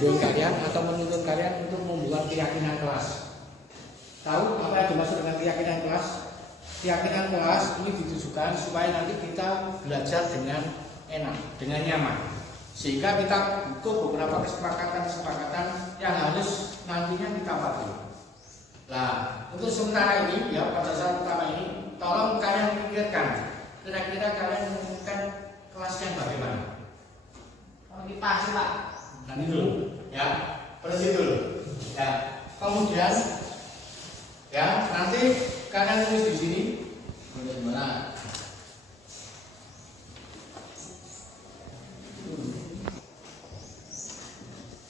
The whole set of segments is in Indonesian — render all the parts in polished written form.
membimbing kalian atau menuntun kalian untuk membuat keyakinan kelas. Tahu apa yang dimaksud dengan keyakinan kelas? Keyakinan kelas ini ditujukan supaya nanti kita belajar dengan enak, dengan nyaman. Sehingga kita butuh beberapa kesepakatan-kesepakatan yang harus nantinya kita patuhi. Nah, untuk sementara ini, ya pada saat pertama ini, tolong kalian pikirkan, kira-kira kalian menginginkan kelas yang bagaimana? Lebih pas, Pak. Nanti dulu, ya, persis dulu. Ya, kemudian, ya nanti kalian tulis di sini, bagaimana?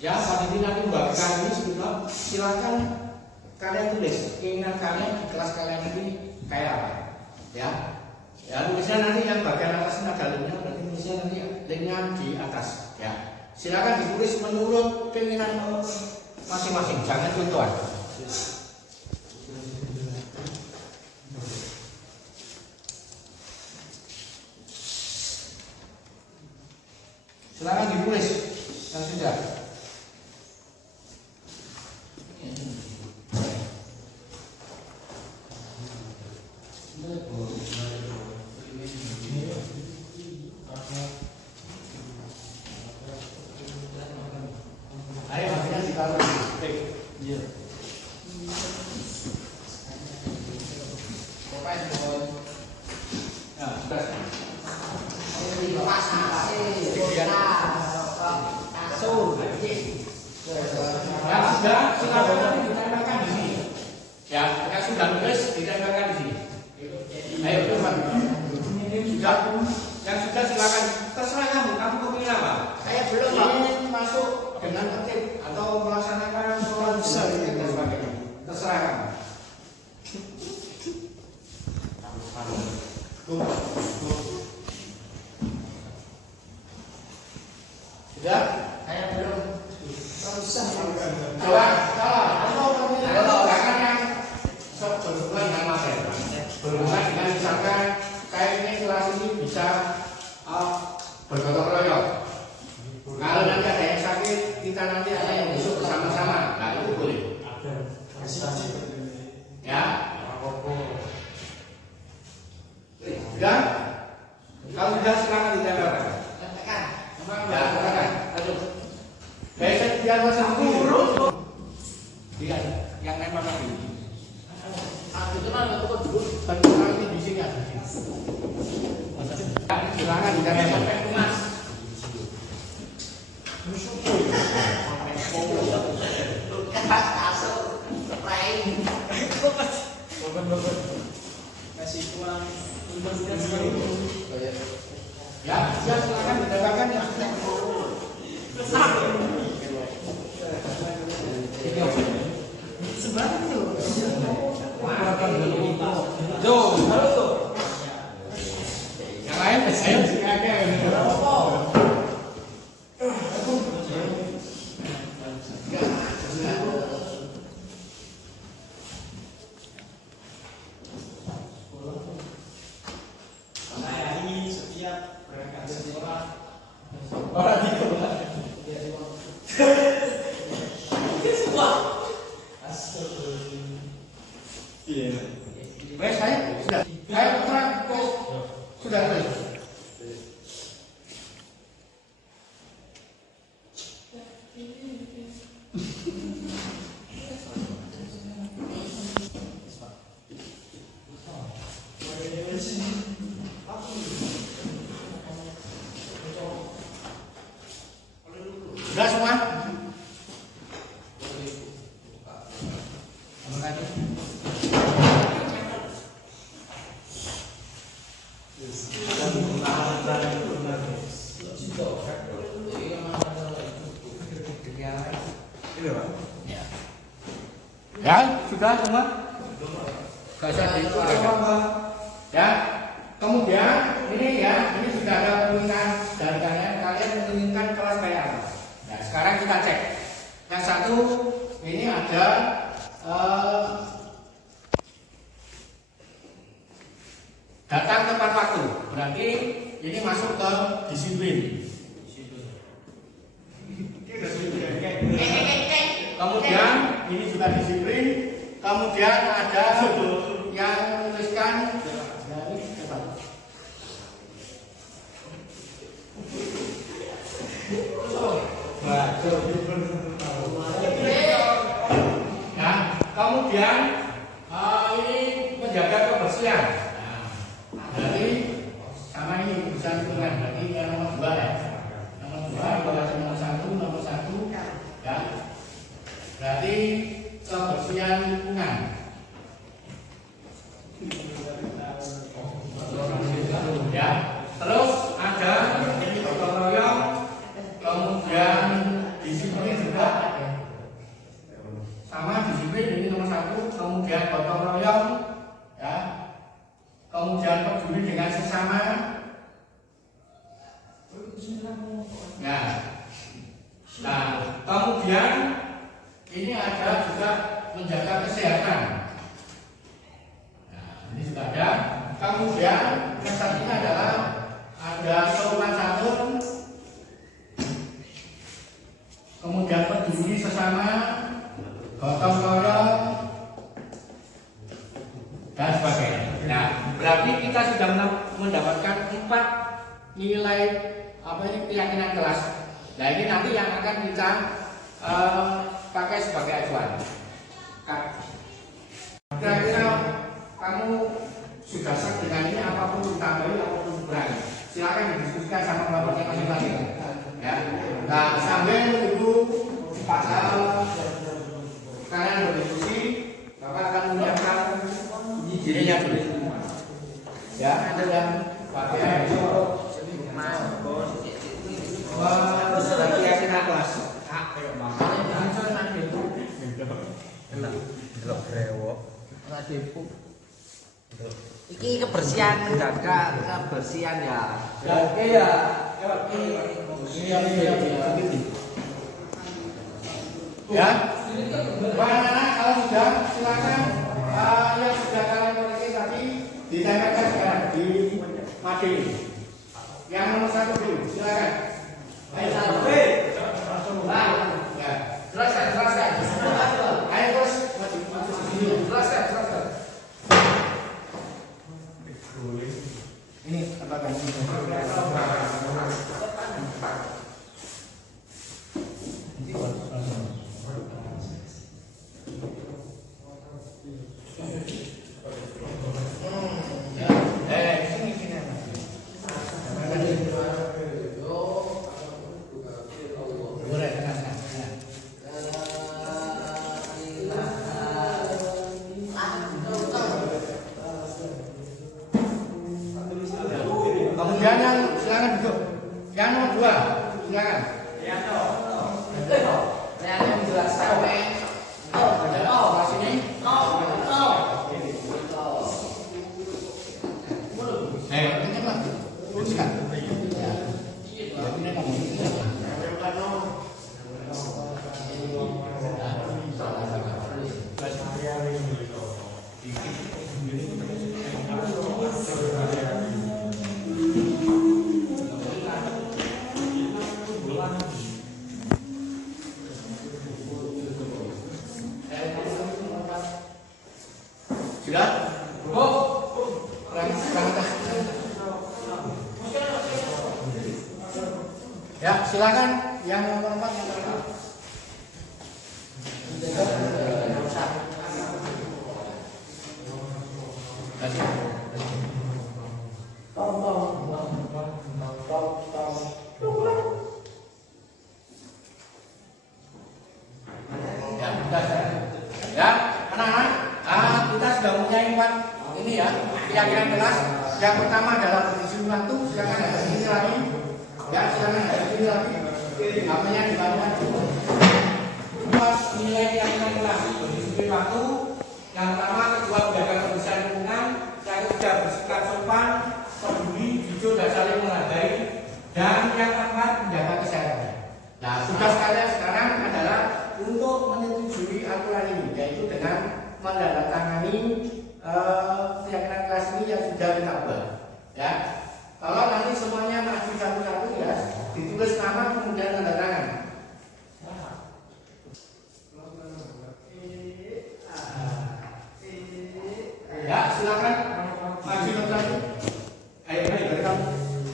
Ya, saat ini nanti membagikan ini sebetulnya silakan kalian tulis keinginan kalian di kelas kalian ini kayak apa, ya. Ya, tulisnya nanti yang bagian atas ini ada linknya, berarti tulisnya nanti linknya di atas, ya. Silakan ditulis menurut keinginan masing-masing, jangan contohan. Silakan ditulis yang sudah. Ayo akhirnya ditaruh di stick. Iya. Nah, sudah. Ya sudah, silakan nanti ditempelkan di sini. Ya, yang sudah nulis ditempelkan di sini. Ayo teman. Yang sudah silakan. Terserah kamu kepilih apa? Saya belum, Pak. Ingin masuk dengan tertib atau melaksanakan sholat besar dan sebagainya. Terserah kamu. Sudah? Saya belum. Jangan yang berhubungan dengan materi. Berhubungan dengan misalkan kayak ini kelas ini bisa bergotong royong. Kalau nanti ada yang sakit, kita nanti ada yang besok bersama-sama. Nah itu boleh. Ya. Sudah? Kalau sudah silakan ditempelkan. Ya, silakan. Lanjut. Besok biar satu lihat yang nempel tadi. Aku itu mah untuk dulu. Nanti di sini ada. Silakan ditempelkan. Mas. Kasur, spray. Kasih kurang. Ya, silakan ditempelkan ya. Yang lain, saya Saya ini setiap berangkat sekolah orang di sekolah. Baik, saya sudah. Saya terang kok sudah selesai. Sudah semua? Ya, sudah semua? Gak usah diulang. Ya, kemudian ini ya, ini sudah ada permintaan dari kalian menginginkan kelas kayak apa. Nah, sekarang kita cek. Yang satu ini ada datang tepat waktu. Berarti ini masuk ke disiplin. Ini kemudian ada yang menuliskan dari ya, kemudian ini menjaga kebersihan. Nah, dari sama ini kebersihan lingkungan. Berarti yang nomor 2 ya. Nomor 2 bahasa nomor 1 ya. Berarti kebersihan lingkungan. Ya. Terus ada gotong royong, kemudian disiplin juga. Sama disiplin ini nomor 1, kemudian gotong royong, ya. Kemudian peduli dengan sesama. Nah, kemudian ini ada juga menjaga kesehatan. Nah, ini juga ada. Kemudian yang satunya adalah ada sopan santun, kemudian peduli sesama, gotong royong, dan sebagainya. Nah, berarti kita sudah mendapatkan 4 nilai keyakinan kelas. Nah, ini nanti yang akan kita pakai sebagai acuan. Kira-kira kamu sudah sak dengan ini, apapun ditambahi, apapun dikurangi. Silakan didiskusikan sama kelompoknya masing-masing. Ya. Nah, sambil menunggu kalian berdiskusi, Bapak akan menyiapkan izinnya dulu. Ya, ada yang pakai keyakinan kelas. Iki kebersihan menjaga kebersihan ya. Oke ya. Ya. Anak-anak kalau sudah silakan yang sudah kalian koreksi tadi ditempelkan sekarang di mati. Yang nomor 1 dulu, silakan. Ayo satu. Ya. Jelaskan. Ayo terus maju sini. Jelaskan. Ini apa kamu? Kemudian yang silakan duduk. Yang nomor 2, silakan. Yang menjelaskan Sini. Kencang. Teruskan. Ya. Ini kamu. Sudah? Ya, silakan yang nomor 4 yang pertama. Ya, anak-anak, kita sudah mempunyai 4 ini ya, keyakinan kelas. Yang pertama adalah berdiskusi waktu, silakan ada sini lagi. Ya, silakan ada sini lagi. Apanya dibangun? Nilai keyakinan kelas berdiskusi waktu. Yang pertama, kedua menjaga kebersihan lingkungan. Yang ketiga bersikap sopan, peduli, jujur dan saling menghargai. Dan yang keempat menjaga kesehatan. Nah, tugas kalian sekarang adalah untuk menyetujui aturan ini, yaitu dengan menandatangani keyakinan kelas ini yang sudah kita buat. Ya, kalau nanti semuanya maju satu-satu ya, ditulis nama kemudian tanda tangan. Maju nomor satu. Ayo dari kamu.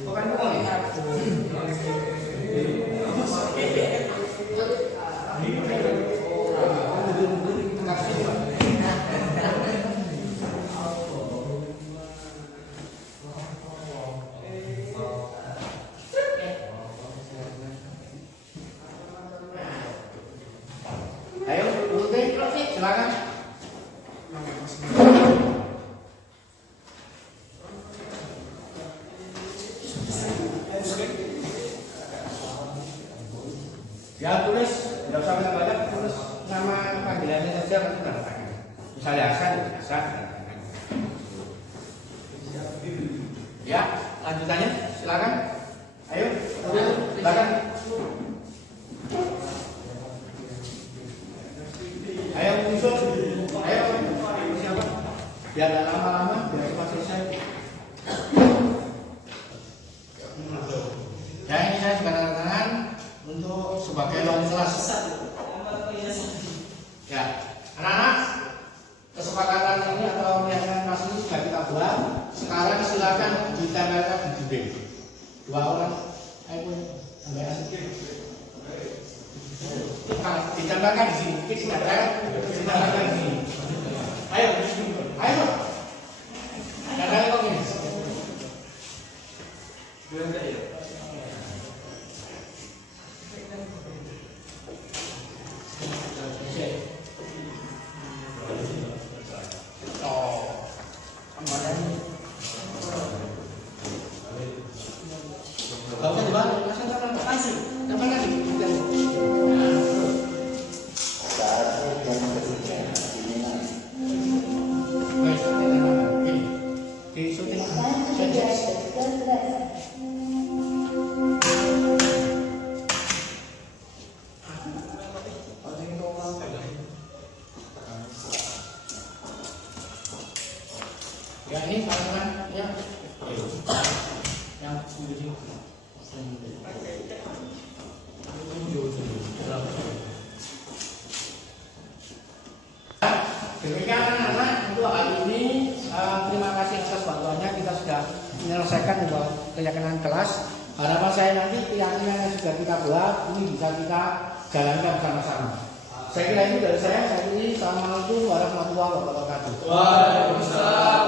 Bukan kamu nih. Ayo, silakan. Ya tulis, tidak usah banyak, tulis nama panggilannya saja nanti tanda. Misalnya Hasan. Ya, lanjutannya silakan. Ayo, silakan. Ayo muncul, ayo siapa? Biar tidak lama-lama, biar cepat selesai. Ya ini saya sudah tanda tangan untuk sebagai lawan kelas. Ya, anak-anak, kesepakatan ini atau keyakinan kelas ini sudah kita buat. Sekarang silakan ditempelkan di dinding. 2 orang, ayo sampai asik. Ditambahkan di sini, ditambahkan di sini. Ayo, caranya kok gini. Gak usah dibalik, langsung tempelkan di ya ini tangan ya yang demikian anak-anak untuk hari ini terima kasih atas bantuannya. Kita sudah menyelesaikan keyakinan kelas. Harapan saya nanti keyakinan yang sudah kita buat ini bisa kita jalankan bersama-sama. Saya kira itu dari saya. Assalamualaikum warahmatullahi wabarakatuh. Waalaikumsalam.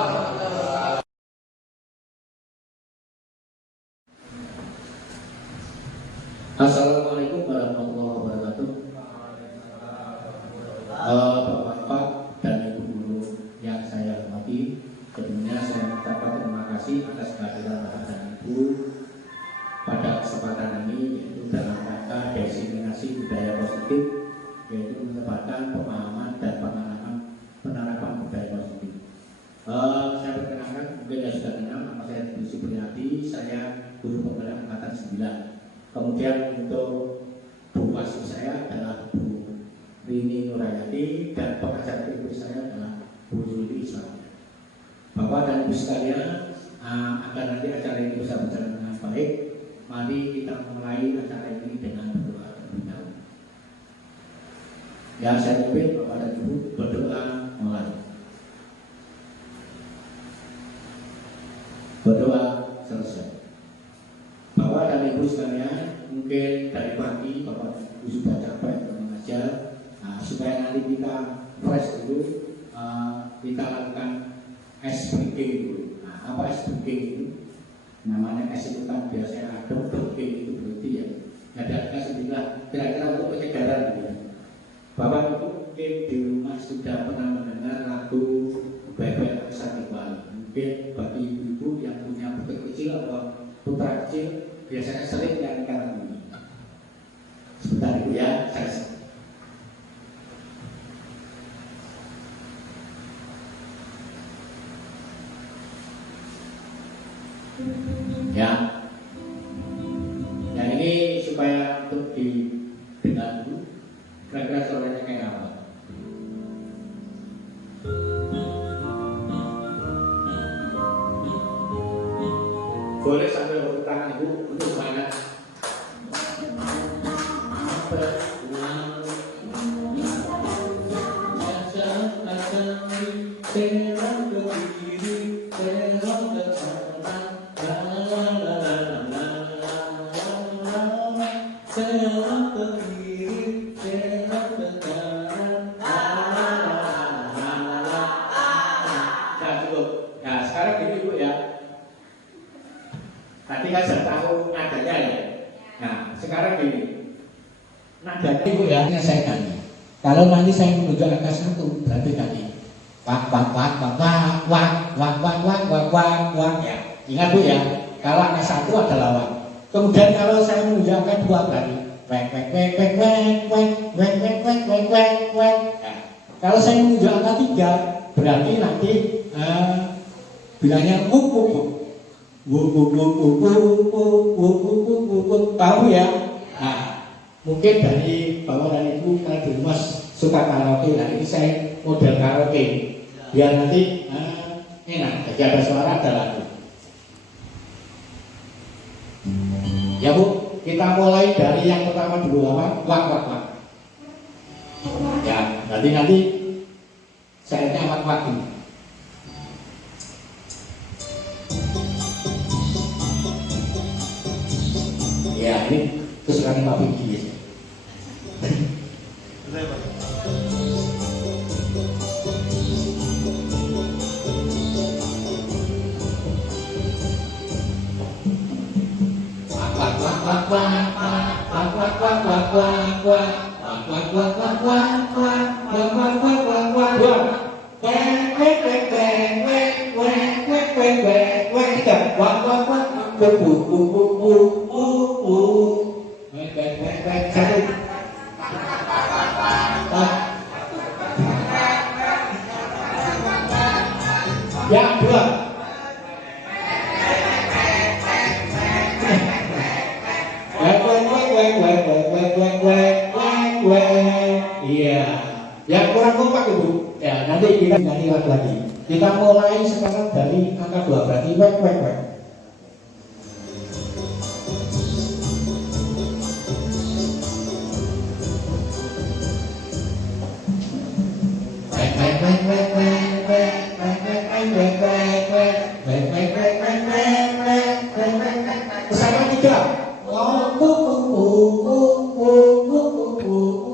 Assalamualaikum warahmatullahi wabarakatuh. Bapak-bapak dan ibu guru yang saya hormati, sebelumnya saya mengucapkan terima kasih atas kehadiran bapak dan ibu pada kesempatan ini, yaitu dalam rangka diseminasi budaya positif, yaitu menyebarkan pemahaman dan penerapan budaya positif. Saya perkenalkan, mungkin ya sudah kenal, nama saya Bu Supriyati, saya guru penggerak angkatan 9. Kemudian untuk Bu Wasu saya adalah Bu Rini Nurayati dan pengajar ibu saya adalah Bu Yuli Islam. Bapak dan Ibu sekalian, agar nanti acara ini bisa berjalan dengan baik, mari kita mulai acara ini dengan berdoa terlebih dahulu. Ya, saya pimpin Bapak dan Ibu berdoa mulai. Berdoa selesai. Bapak dan Ibu sekalian, mungkin dari pagi Bapak dan Ibu sudah capek untuk mengajar, supaya nanti kita fresh dulu, kita lakukan ice breaking dulu. Apa ice breaking itu? Namanya ice itu kan biasanya ada, breaking itu berarti ya ada sendirilah kira-kira untuk penyegaran gitu ya. Bapak Ibu mungkin di rumah sudah pernah mendengar lagu Bebek Aksa Bali. Mungkin bagi ibu-ibu yang punya putra kecil atau putra kecil biasanya sering nyanyikan ini. Sebentar Ibu ya, saya ya. Yang ini supaya untuk didengar dulu, kira-kira suaranya kayak apa? Boleh sambil bertepuk tangan Ibu untuk semangat. Terang berdiri, terang Tadi kan sudah tahu nadanya ya. Nah, sekarang gini. Nadanya Ibu ya, saya tanya. Kalau nanti saya menunjuk angka 1, berarti tadi wak wak wak wak wak wak wak wak wak wak wak wak ya. Ingat Bu ya, kalau angka 1 adalah wak. Kemudian kalau saya menunjuk angka 2 berarti wek wek wek wek wek wek wek wek wek wek wek wek. Kalau saya menunjuk angka 3 berarti nanti bilangnya wuk wuk wuk wuk wuk wuk wuk wuk wuk wuk wuk wuk. Tahu ya? Nah, mungkin dari Bapak dan Ibu kalau di rumah suka karaoke, nah ini saya model karaoke biar nanti enak, jadi ada suara, ada lagu. Ya Bu, kita mulai dari yang pertama dulu apa? Wak wak wak. Ya, nanti saya wak wak ini. Ya ini kesukaan Pak Bigi. Yang dua. Iya. Yang kurang kompak Ibu. Ya, nanti kita nyanyi lagi. Kita mulai sekarang dari angka 2 berarti wek wek wek. Bersama 3.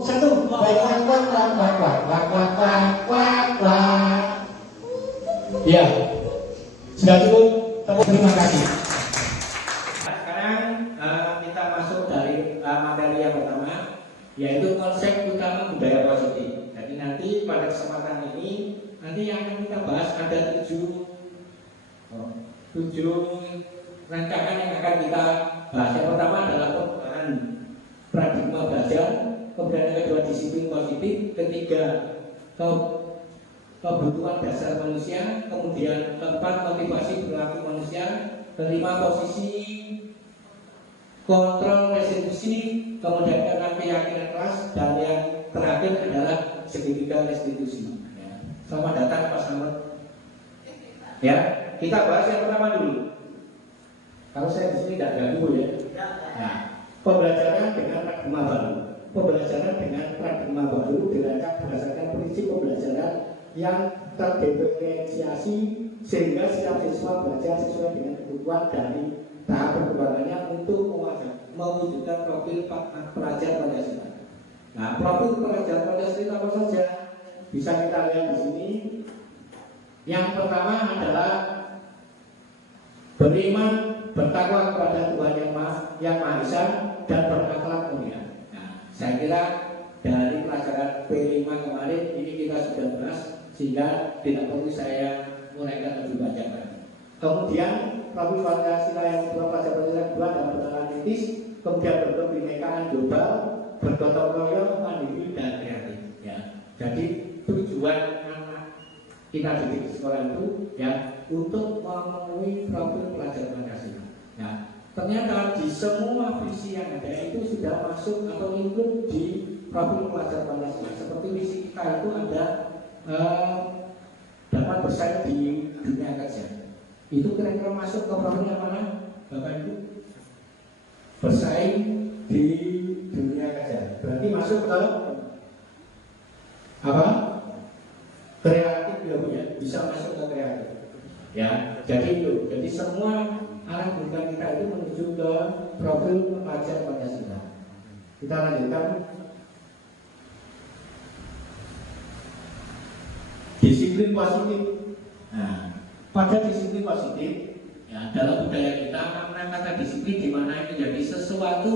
Satu. Ya, sudah cukup. Terima kasih. Sekarang kita masuk dari materi yang pertama, yaitu konsep utama budaya positif. Jadi nanti pada kesempatan ini nanti yang akan kita bahas ada 7 rancangan yang akan kita bahas. Yang pertama adalah perubahan paradigma belajar, kemudian yang kedua disiplin positif, ketiga kebutuhan dasar manusia, kemudian keempat motivasi perilaku manusia, kelima posisi kontrol restitusi, kemudian keenam keyakinan kelas, dan yang terakhir adalah segitiga restitusi. Selamat datang Pak Samad. Ya, kita bahas yang pertama dulu. Kalau saya di sini tidak ganggu ya. Nah, pembelajaran dengan paradigma baru. Pembelajaran dengan paradigma baru dirancang berdasarkan prinsip pembelajaran yang terdiferensiasi sehingga setiap siswa belajar sesuai dengan kebutuhan dari tahap perkembangannya untuk mewujudkan profil pelajar Pancasila. Nah, profil pelajar Pancasila apa saja? Bisa kita lihat di sini. Yang pertama adalah beriman, bertakwa kepada Tuhan yang Maha Esa dan berakhlak mulia. Nah, saya kira dari pelajaran P5 kemarin ini kita sudah bahas sehingga tidak perlu saya uraikan lebih banyak lagi. Kemudian profil Pancasila yang kedua, pelajaran Pancasila kedua adalah bernalar kritis, kemudian berkebinekaan global, bergotong royong, mandiri dan kreatif. Ya, jadi tujuan anak kita didik di sekolah itu ya untuk memenuhi profil pelajar Pancasila. Nah, ternyata di semua visi yang ada itu sudah masuk atau include di profil pelajar Pancasila. Seperti visi kita itu ada dapat bersaing di dunia kerja. Itu kira-kira masuk ke profil yang mana, Bapak Ibu? Bersaing di dunia kerja. Berarti masuk ke apa? Kreatif ya Bu ya, bisa masuk ke kreatif. Ya, jadi itu. Jadi semua arah bukan kita itu menuju ke profil pelajar Pancasila. Kita lanjutkan. Disiplin positif. Nah, pada disiplin positif Ya, dalam budaya kita makna kata disiplin di mana itu jadi sesuatu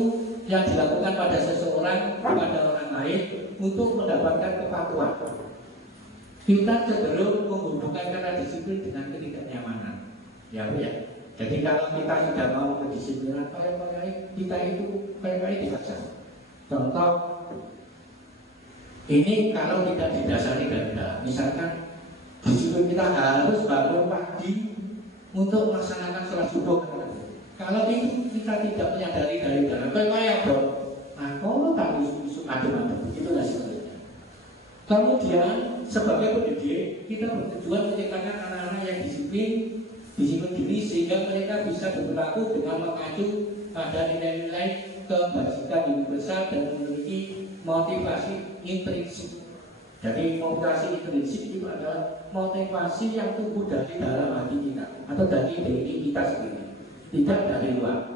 yang dilakukan pada seseorang kepada orang lain untuk mendapatkan kepatuhan. Kita cenderung menghubungkan kata disiplin dengan ketidaknyamanan. Ya, ya. Jadi kalau kita sudah mau kedisiplinan, kita itu kayak dipaksa. Contoh, ini kalau tidak didasari denda, misalkan disiplin kita harus bangun pagi untuk melaksanakan sholat subuh. Kalau itu kita tidak menyadari dari dalam, kayak aku tak isu adem-adem, itu nggak sebenarnya. Kemudian sebagai pendidik kita bertujuan menciptakan anak-anak yang disiplin diri sehingga mereka bisa berperilaku dengan mengacu pada nilai-nilai kebajikan universal dan memiliki motivasi intrinsik. Jadi motivasi intrinsik itu adalah motivasi yang tumbuh dari dalam hati kita atau dari diri kita sendiri, tidak dari luar.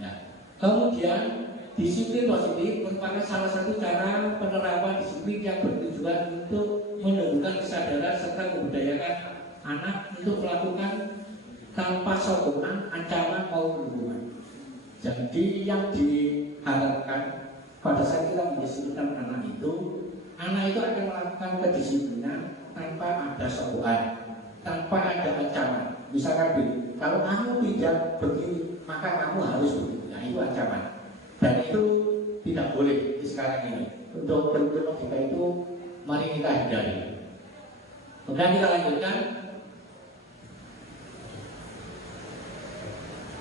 Ya. Kemudian disiplin positif merupakan salah satu cara penerapan disiplin yang bertujuan untuk menumbuhkan kesadaran serta membudayakan anak untuk melakukan tanpa sokongan, ancaman maupun hukuman. Jadi yang diharapkan pada saat kita mendisiplinkan anak itu akan melakukan kedisiplinan tanpa ada sokongan, tanpa ada ancaman. Misalkan kalau kamu tidak begini, maka kamu harus begini. Nah, itu ancaman. Dan itu tidak boleh di sekarang ini. Untuk logika itu mari kita hindari. Kemudian kita lanjutkan.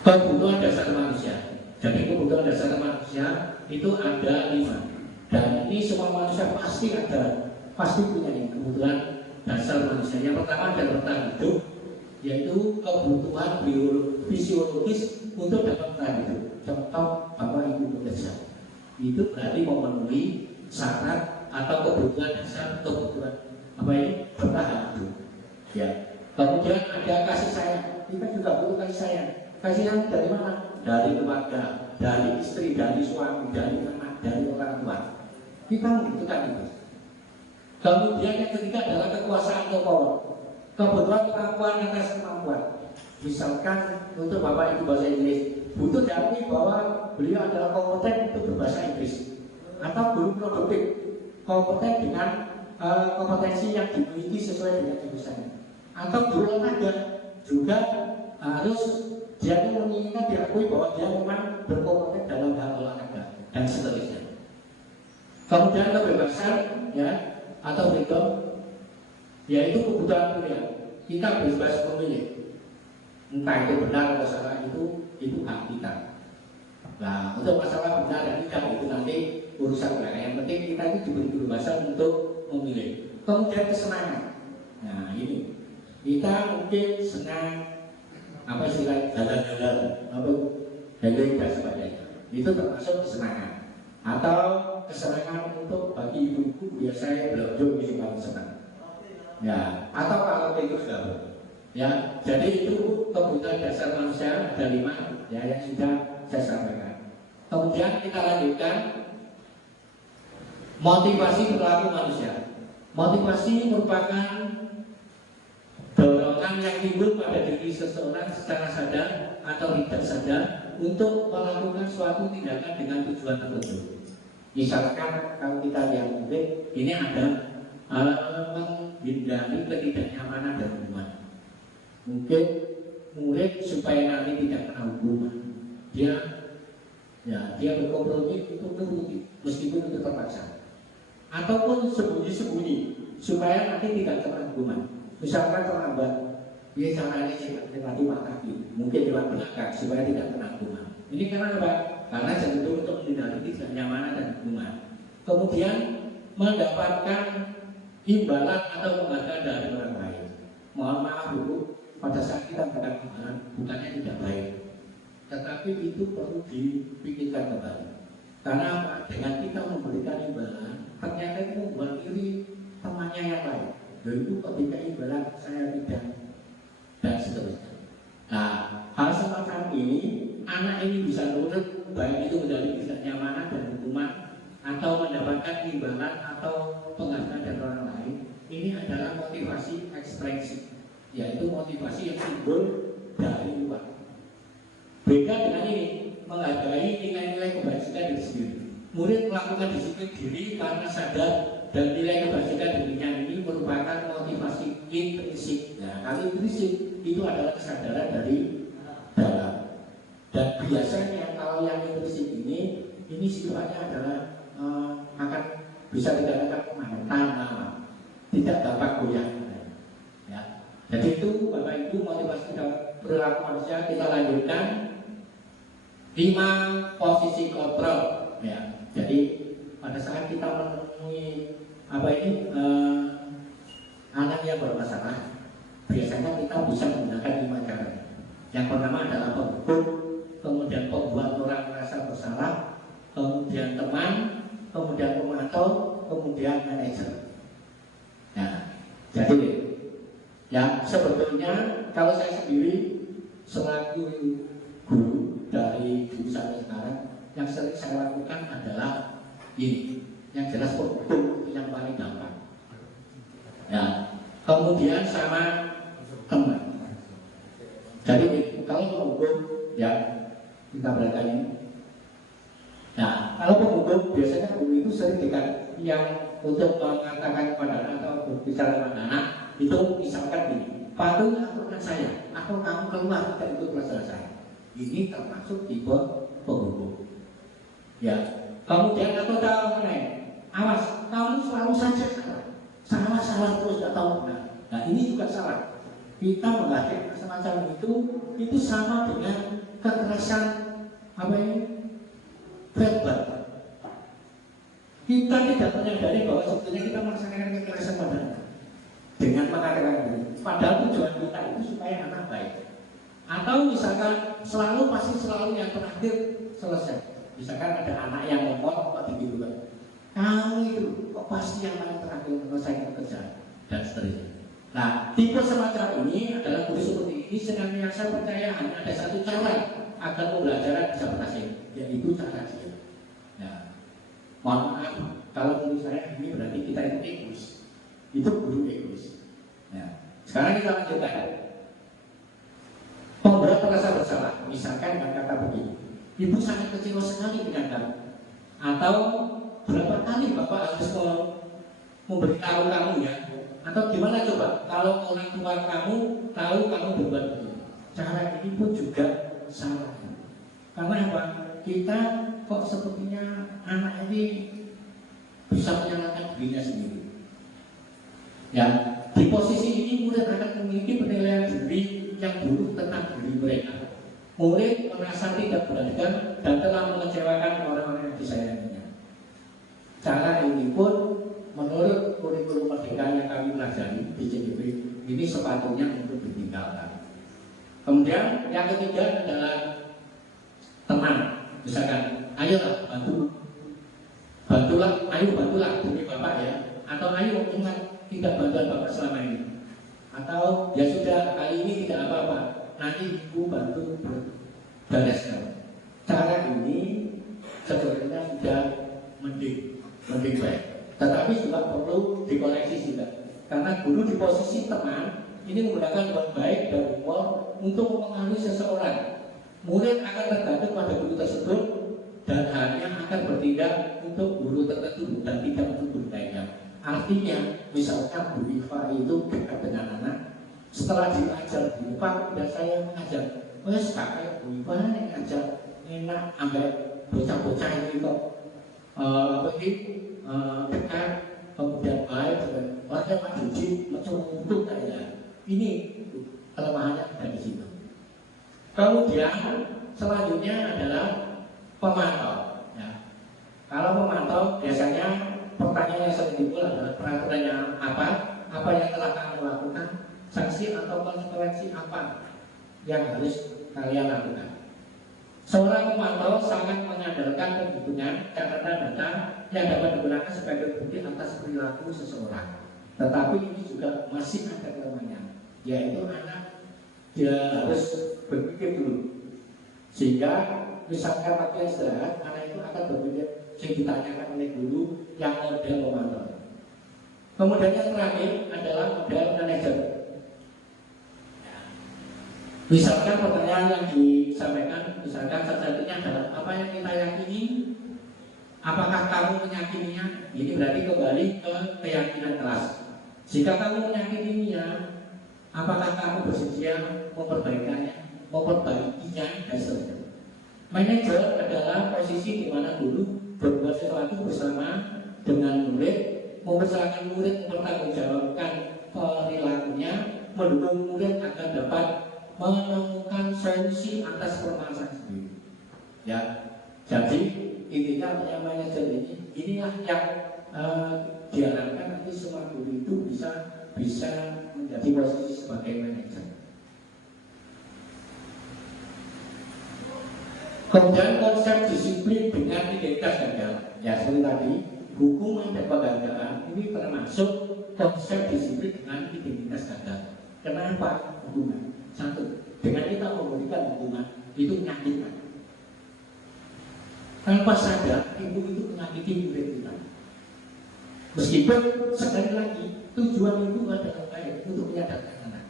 Kebutuhan dasar manusia. Jadi kebutuhan dasar manusia itu ada 5. Dan ini semua manusia pasti punya kebutuhan dasar manusia. Yang pertama adalah bertahan hidup, yaitu kebutuhan fisiologis untuk dapat bertahan hidup. Contoh Bapak Ibu bekerja, itu berarti memenuhi syarat atau kebutuhan dasar bertahan hidup. Ya. Kemudian ada kasih sayang. Kita juga butuh kasih sayang. Kasih sayang dari mana? Dari keluarga, dari istri, dari suami, dari anak, dari orang tua. Kita membutuhkan itu. Kemudian yang ketiga adalah kekuasaan atau power. Kebutuhan kemampuan atas kemampuan. Misalkan untuk Bapak Ibu bahasa Inggris, butuh diakui bahwa beliau adalah kompeten untuk berbahasa Inggris. Atau guru produktif, kompeten dengan kompetensi yang dimiliki sesuai dengan jurusannya. Atau guru olahraga juga harus dia menginginkan diakui bahwa dia memang berkompeten dalam hal olahraga dan seterusnya. Kemudian kebebasan, ya, atau freedom, yaitu kebutuhan pilihan. Kita bebas memilih, entah itu benar atau salah, itu hak kita. Nah, untuk masalah benar dan tidak itu nanti urusan mereka. Yang penting kita itu diberi kebebasan untuk memilih. Kemudian kesenangan. Nah, ini kita mungkin senang apa istilah jalan-jalan, healing dan sebagainya. Itu termasuk kesenangan. Atau kesenangan untuk bagi ibu-ibu biasanya belanja itu paling senang. Ya, atau kalau itu sudah. Ya, jadi itu kebutuhan dasar manusia ada 5 ya yang sudah saya sampaikan. Kemudian kita lanjutkan motivasi perilaku manusia. Motivasi merupakan dorongan yang timbul pada diri seseorang secara sadar atau tidak sadar untuk melakukan suatu tindakan dengan tujuan tertentu. Misalkan kalau kita lihat mungkin ini ada menghindari ketidaknyamanan dan hukuman. Mungkin murid supaya nanti tidak kena hukuman, dia berkompromi untuk menuruti meskipun itu terpaksa, ataupun sembunyi-sembunyi supaya nanti tidak kena hukuman. Misalkan terlambat, dia caranya nanti kaki, mungkin lewat belakang supaya tidak kena hukuman. Ini kenapa? Karena cenderung untuk menghindari ketidaknyamanan dan hukuman. Kemudian mendapatkan imbalan atau penghargaan dari orang lain. Mohon maaf dulu, pada saat kita mendapatkan imbalan bukannya tidak baik, tetapi itu perlu dipikirkan kembali. Karena dengan kita memberikan imbalan, ternyata itu membuat iri temannya yang lain. Yaitu ketika imbalan saya tidak dan seterusnya. Nah, hal semacam ini anak ini bisa nurut, baik itu menjadi ketidaknyamanan dan hukuman atau mendapatkan imbalan atau penghargaan dari orang lain. Ini adalah motivasi ekstrinsik, yaitu motivasi yang timbul dari luar. Beda dengan ini, menghargai nilai-nilai kebajikan diri sendiri. Murid melakukan disiplin diri karena sadar dan nilai kebajikan dirinya ini merupakan motivasi intrinsik. Nah, kalau intrinsik itu adalah kesadaran dari dalam. Dan biasanya kalau yang intrinsik ini sifatnya adalah akan bisa dikatakan tanah, tidak dapat goyah. Ya. Jadi itu Bapak Ibu motivasi perilaku manusia. Kita lanjutkan 5 posisi kontrol. Ya. Jadi pada saat kita menemui anak yang bermasalah, biasanya kita bisa menggunakan 5 cara. Yang pertama adalah penghukum, kemudian pembuat orang merasa bersalah, kemudian teman, kemudian pemantau, kemudian manajer. Nah, jadi ya sebetulnya kalau saya sendiri selaku guru dari dulu sampai sekarang, yang sering saya lakukan adalah ini, yang jelas penghukum itu yang paling gampang. Ya, kemudian sama teman. Jadi kalau penghukum ya kita berangkat ini. Nah, kalau penghukum biasanya guru itu sering dengan yang untuk mengatakan kepada anak atau berbicara dengan anak itu misalkan ini, patuhi aturan saya, atau kamu keluar tidak ikut pelajaran saya. Ini termasuk tipe penghukum. Ya, kemudian atau cara lain, awas, kamu selalu saja salah terus tidak tahu benar. Nah, ini juga salah. Kita menghargai semacam itu sama dengan kekerasan verbal. Kita tidak menyadari bahwa sebetulnya kita melaksanakan kekerasan padanya dengan mengatakan ini. Padahal tujuan kita itu supaya anak baik. Atau misalkan pasti selalu yang terakhir selesai. Misalkan ada anak yang ngomong kok digitukan, kamu itu kok pasti yang paling terakhir selesai pekerjaan dan seterusnya. Nah, tipe semacam ini adalah guru seperti ini sedang yang saya percaya hanya ada satu cara agar pembelajaran bisa berhasil, yaitu cara dia. Nah, mohon maaf kalau menurut saya ini berarti kita itu egois, itu guru egois. Nah, sekarang kita lanjutkan. Pemberat merasa bersalah, misalkan dengan kata begini, ibu sangat kecewa sekali dengan kamu, atau berapa kali bapak harus memberitahu kamu ya, atau gimana coba kalau orang tua kamu tahu kamu berbuat begini. Cara ini pun juga salah. Karena apa? Kita kok sepertinya anak ini bisa menyalahkan dirinya sendiri. Ya, di posisi ini murid akan memiliki penilaian diri yang buruk tentang diri mereka. Murid merasa tidak berharga dan telah mengecewakan orang-orang yang disayanginya. Cara ini pun menurut kurikulum merdeka yang kami pelajari di CDP ini sepatutnya untuk ditinggalkan. Kemudian yang ketiga adalah teman. Misalkan, ayolah bantulah demi bapak ya, atau ayo ingat tidak bantuan bapak selama ini, atau ya sudah kali ini tidak apa-apa, nanti ibu bantu bereskan. Cara ini sebenarnya sudah mending baik. Tetapi juga perlu dikoreksi juga, karena guru di posisi teman ini menggunakan buat baik dan humor untuk mempengaruhi seseorang. Murid akan tergantung pada guru tersebut dan hanya akan bertindak untuk guru tertentu dan tidak untuk guru lainnya. Artinya, misalkan Bu Iva itu dekat dengan anak, setelah diajar Bu Iva dan saya mengajar, wes kakek Bu Iva yang ngajar enak, ambil bocah-bocah ini kok dekat, kemudian baik, warga majuji, untuk kayak ini kelemahannya dari situ. Kemudian selanjutnya adalah pemantau. Ya. Kalau pemantau biasanya pertanyaan yang sering timbul adalah peraturannya apa yang telah kamu lakukan, sanksi atau konsekuensi apa yang harus kalian lakukan. Seorang pemantau sangat mengandalkan penghitungan catatan data yang dapat digunakan sebagai bukti atas perilaku seseorang. Tetapi ini juga masih ada kelemahannya, yaitu anak dia harus berpikir dulu, sehingga misalkan waktu istirahat anak itu akan berpikir yang ditanyakan oleh guru yang model pemantau. Kemudian yang terakhir adalah model manajer. Misalkan pertanyaan yang disampaikan, misalkan terjadinya adalah apa yang kita yakini, apakah kamu meyakininya? Ini berarti kembali ke keyakinan kelas. Jika kamu meyakininya, apakah kamu bersedia memperbaikinya, dan seterusnya. Manajer adalah posisi di mana guru berbuat sesuatu bersama dengan murid, mempersilahkan murid mempertanggungjawabkan perilakunya, mendukung murid agar dapat menemukan solusi atas permasalahan sendiri. Ya, jadi intinya manajer inilah yang diharapkan nanti semua guru itu bisa menjadi posisi sebagai manajer. Kemudian konsep disiplin dengan identitas ganda. Ya, seperti tadi, hukuman dan penghargaan ini termasuk konsep disiplin dengan identitas ganda. Kenapa hukuman? Satu, dengan kita memberikan hukuman itu menyakitkan. Tanpa sadar, itu menyakiti murid kita. Meskipun sekali lagi tujuan itu adalah baik untuk menyadarkan anak,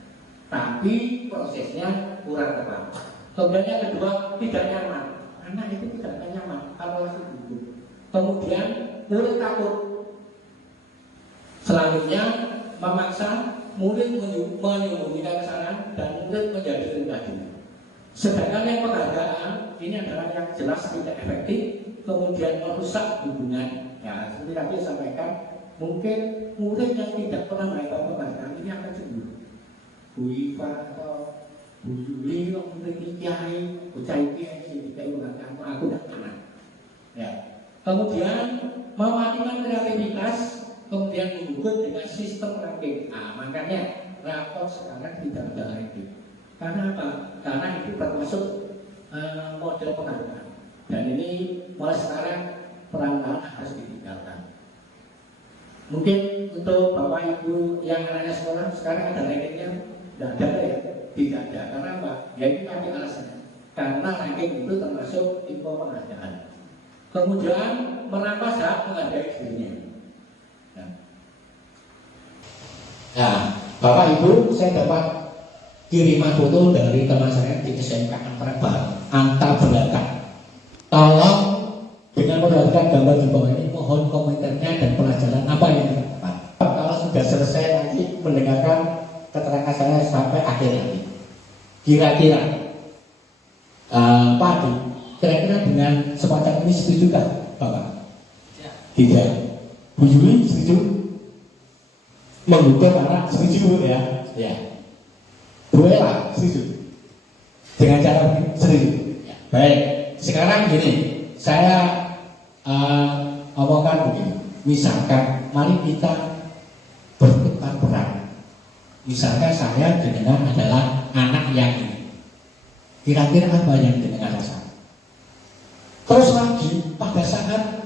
tapi prosesnya kurang tepat. Kemudian yang kedua, tidak nyaman. Anak itu tidak akan nyaman kalau langsung duduk. Kemudian murid takut. Selanjutnya memaksa murid menyembunyikan kesalahan dan murid menjadi rendah diri. Sedangkan yang penghargaan ini adalah yang jelas tidak efektif, kemudian merusak hubungan. Ya, seperti tadi saya sampaikan, mungkin murid yang tidak pernah mendapat penghargaan ini akan cemburu. Bu Iva atau Bu Yuli yang murid kiai, ucai kiai sini kita mengatakan aku tidak pernah. Ya. Kemudian mematikan kreativitas, kemudian mendukung dengan sistem ranking. Nah, makanya rapor sekarang tidak ada ranking. Karena apa? Karena itu termasuk model penghargaan. Dan ini mulai sekarang perlahan-lahan harus ditinggalkan. Mungkin untuk Bapak Ibu yang anaknya sekolah sekarang ada rankingnya, tidak ada ya? Tidak ada. Karena apa? Ya itu tadi alasannya. Karena ranking itu termasuk info penghargaan. Kemudian merampas hak menghargai dirinya. Nah, Bapak Ibu, saya dapat kiriman foto dari teman saya di SMK Anta Belakang. Tolong dengan memperhatikan gambar di bawah ini, mohon komentarnya dan pelajaran apa yang didapat. Kalau sudah selesai nanti mendengarkan keterangan saya sampai akhir nanti. Kira-kira Pak Adi, kira-kira dengan semacam ini setuju tak, Bapak? Tidak. Bu Yuli setuju? Menghukum anak setuju ya? Ya. Bu Ella setuju? Dengan cara setuju? Ya. Baik. Sekarang gini, saya omongkan begini. Misalkan, mari kita bertukar peran. Misalkan saya dengan adalah anak yang ini. Kira-kira apa yang dengan rasa? Terus lagi pada saat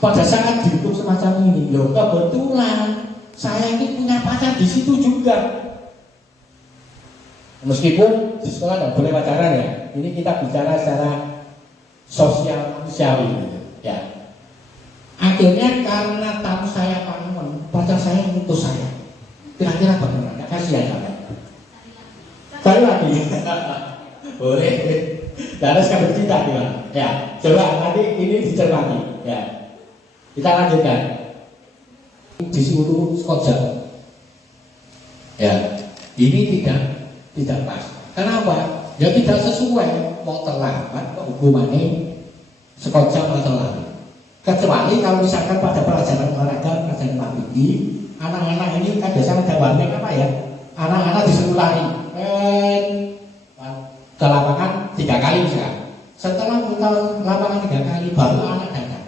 pada saat dihukum semacam ini, loh kebetulan saya ini punya pacar di situ juga. Meskipun di sekolah tidak boleh pacaran ya, ini kita bicara secara sosial manusiawi ya. Akhirnya karena tamu saya panon, pacar saya ngutus saya. Kira-kira bagaimana? Kasihan saya. Sekali lagi, boleh. Harus kabar cinta gimana? Ya, coba nanti ini dicermati. Ya, kita lanjutkan. Disuruh skojak. Ya, ini tidak pas. Kenapa? Ya tidak sesuai. Mau terlambat hukumannya skojak atau lain. Kecuali kalau misalkan pada pelajaran olahraga, pelajaran tinggi, anak-anak ini kan biasanya ada warning apa ya? Anak-anak disuruh lari ke lapangan 3 kali misalkan. Setelah kita lapangan 3 kali baru anak datang.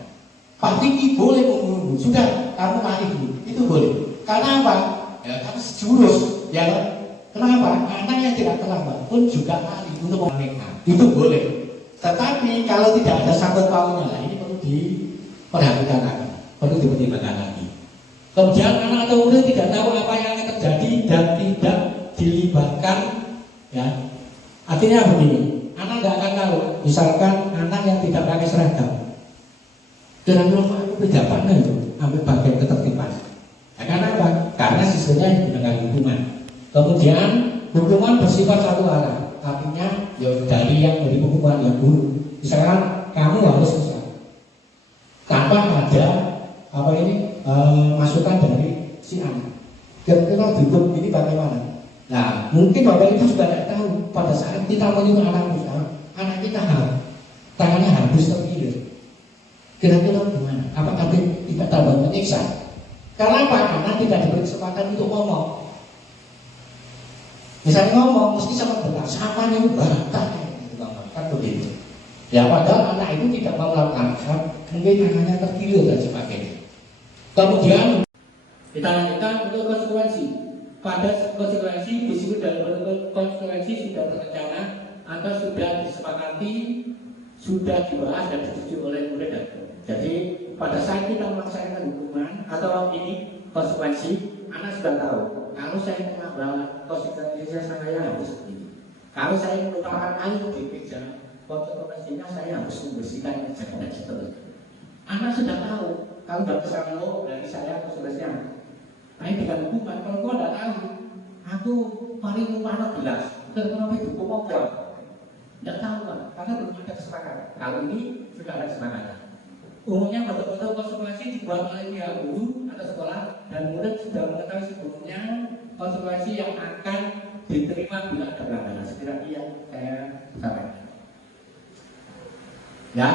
Pak Tinggi boleh menunggu, sudah kamu lari dulu, itu boleh. Karena apa? Ya karena sejurus. Ya, kenapa? Anak yang tidak terlambat pun juga lari untuk mengenakan. Itu boleh. Tetapi kalau tidak ada sangkut pautnya, ini perlu diperhatikan lagi, perlu dipertimbangkan lagi. Kemudian anak atau murid tidak tahu apa yang akan terjadi dan tidak dilibatkan, ya. Artinya begini, anak tidak akan tahu. Misalkan anak yang tidak pakai seragam, kira-kira aku pejabatnya itu ambil bagian ketertiban. Ya, karena apa? Karena sistemnya dengan hukuman. Kemudian hukuman bersifat satu arah, artinya ya dari yang beri hukuman yang guru. Misalkan kamu harus tanpa ada apa ini masukan dari si anak. Kira-kira dihukum ini bagaimana? Nah, mungkin bapak ibu juga tidak tahu pada saat kita menyuruh anak kita tangannya habis terkilir. Kira-kira gimana? Apakah tidak tambah menyiksa? Karena apa? Karena tidak diberi kesempatan untuk ngomong. Misalnya ngomong, mesti sama benar. Siapa yang batal? Kan begitu. Ya padahal anak itu tidak mau melakukan, mungkin tangannya terkilir dan sebagainya. Kemudian kita lanjutkan untuk konsekuensi. Pada konsekuensi disebut dalam konsekuensi sudah terencana atau sudah disepakati, sudah dibahas dan disetujui oleh murid dan guru. Jadi pada saat kita melaksanakan hukuman atau ini konsekuensi, anak sudah tahu. Kalau saya menambah konsekuensi saya harus begini. Kalau saya melupakan air di meja, konsekuensinya saya harus membersihkan meja dan seterusnya. Anak sudah tahu. Kalau tidak bisa kalau dari saya konsekuensinya. Nah ini dengan hukuman. Kalau kau tidak tahu, aku paling lupa gelas. Kenapa dihukum apa? Tidak tahu kan? Karena belum ada kesepakatan. Kalau ini sudah ada kesepakatan. Umumnya betul-betul konsekuensi dibuat oleh pihak guru atau sekolah dan murid sudah mengetahui sebelumnya konsekuensi yang akan diterima bila ada pelanggaran. Sekiranya iya, saya sampaikan. Ya,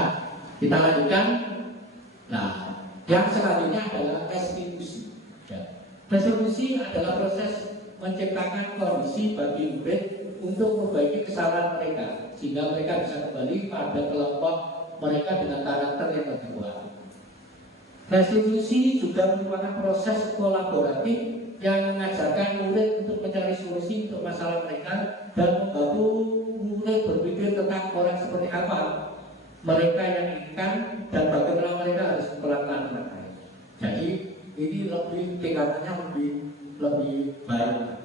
kita lanjutkan. Nah, yang selanjutnya adalah restitusi. Ya. Restitusi adalah proses menciptakan kondisi bagi murid untuk memperbaiki kesalahan mereka sehingga mereka bisa kembali pada kelompok mereka dengan karakter yang lebih kuat. Restitusi juga merupakan proses kolaboratif yang mengajarkan murid untuk mencari solusi untuk masalah mereka dan membantu murid berpikir tentang orang seperti apa mereka yang inginkan dan bagaimana mereka harus pelan-pelan melakukan. Jadi ini lebih tingkatannya lebih baik.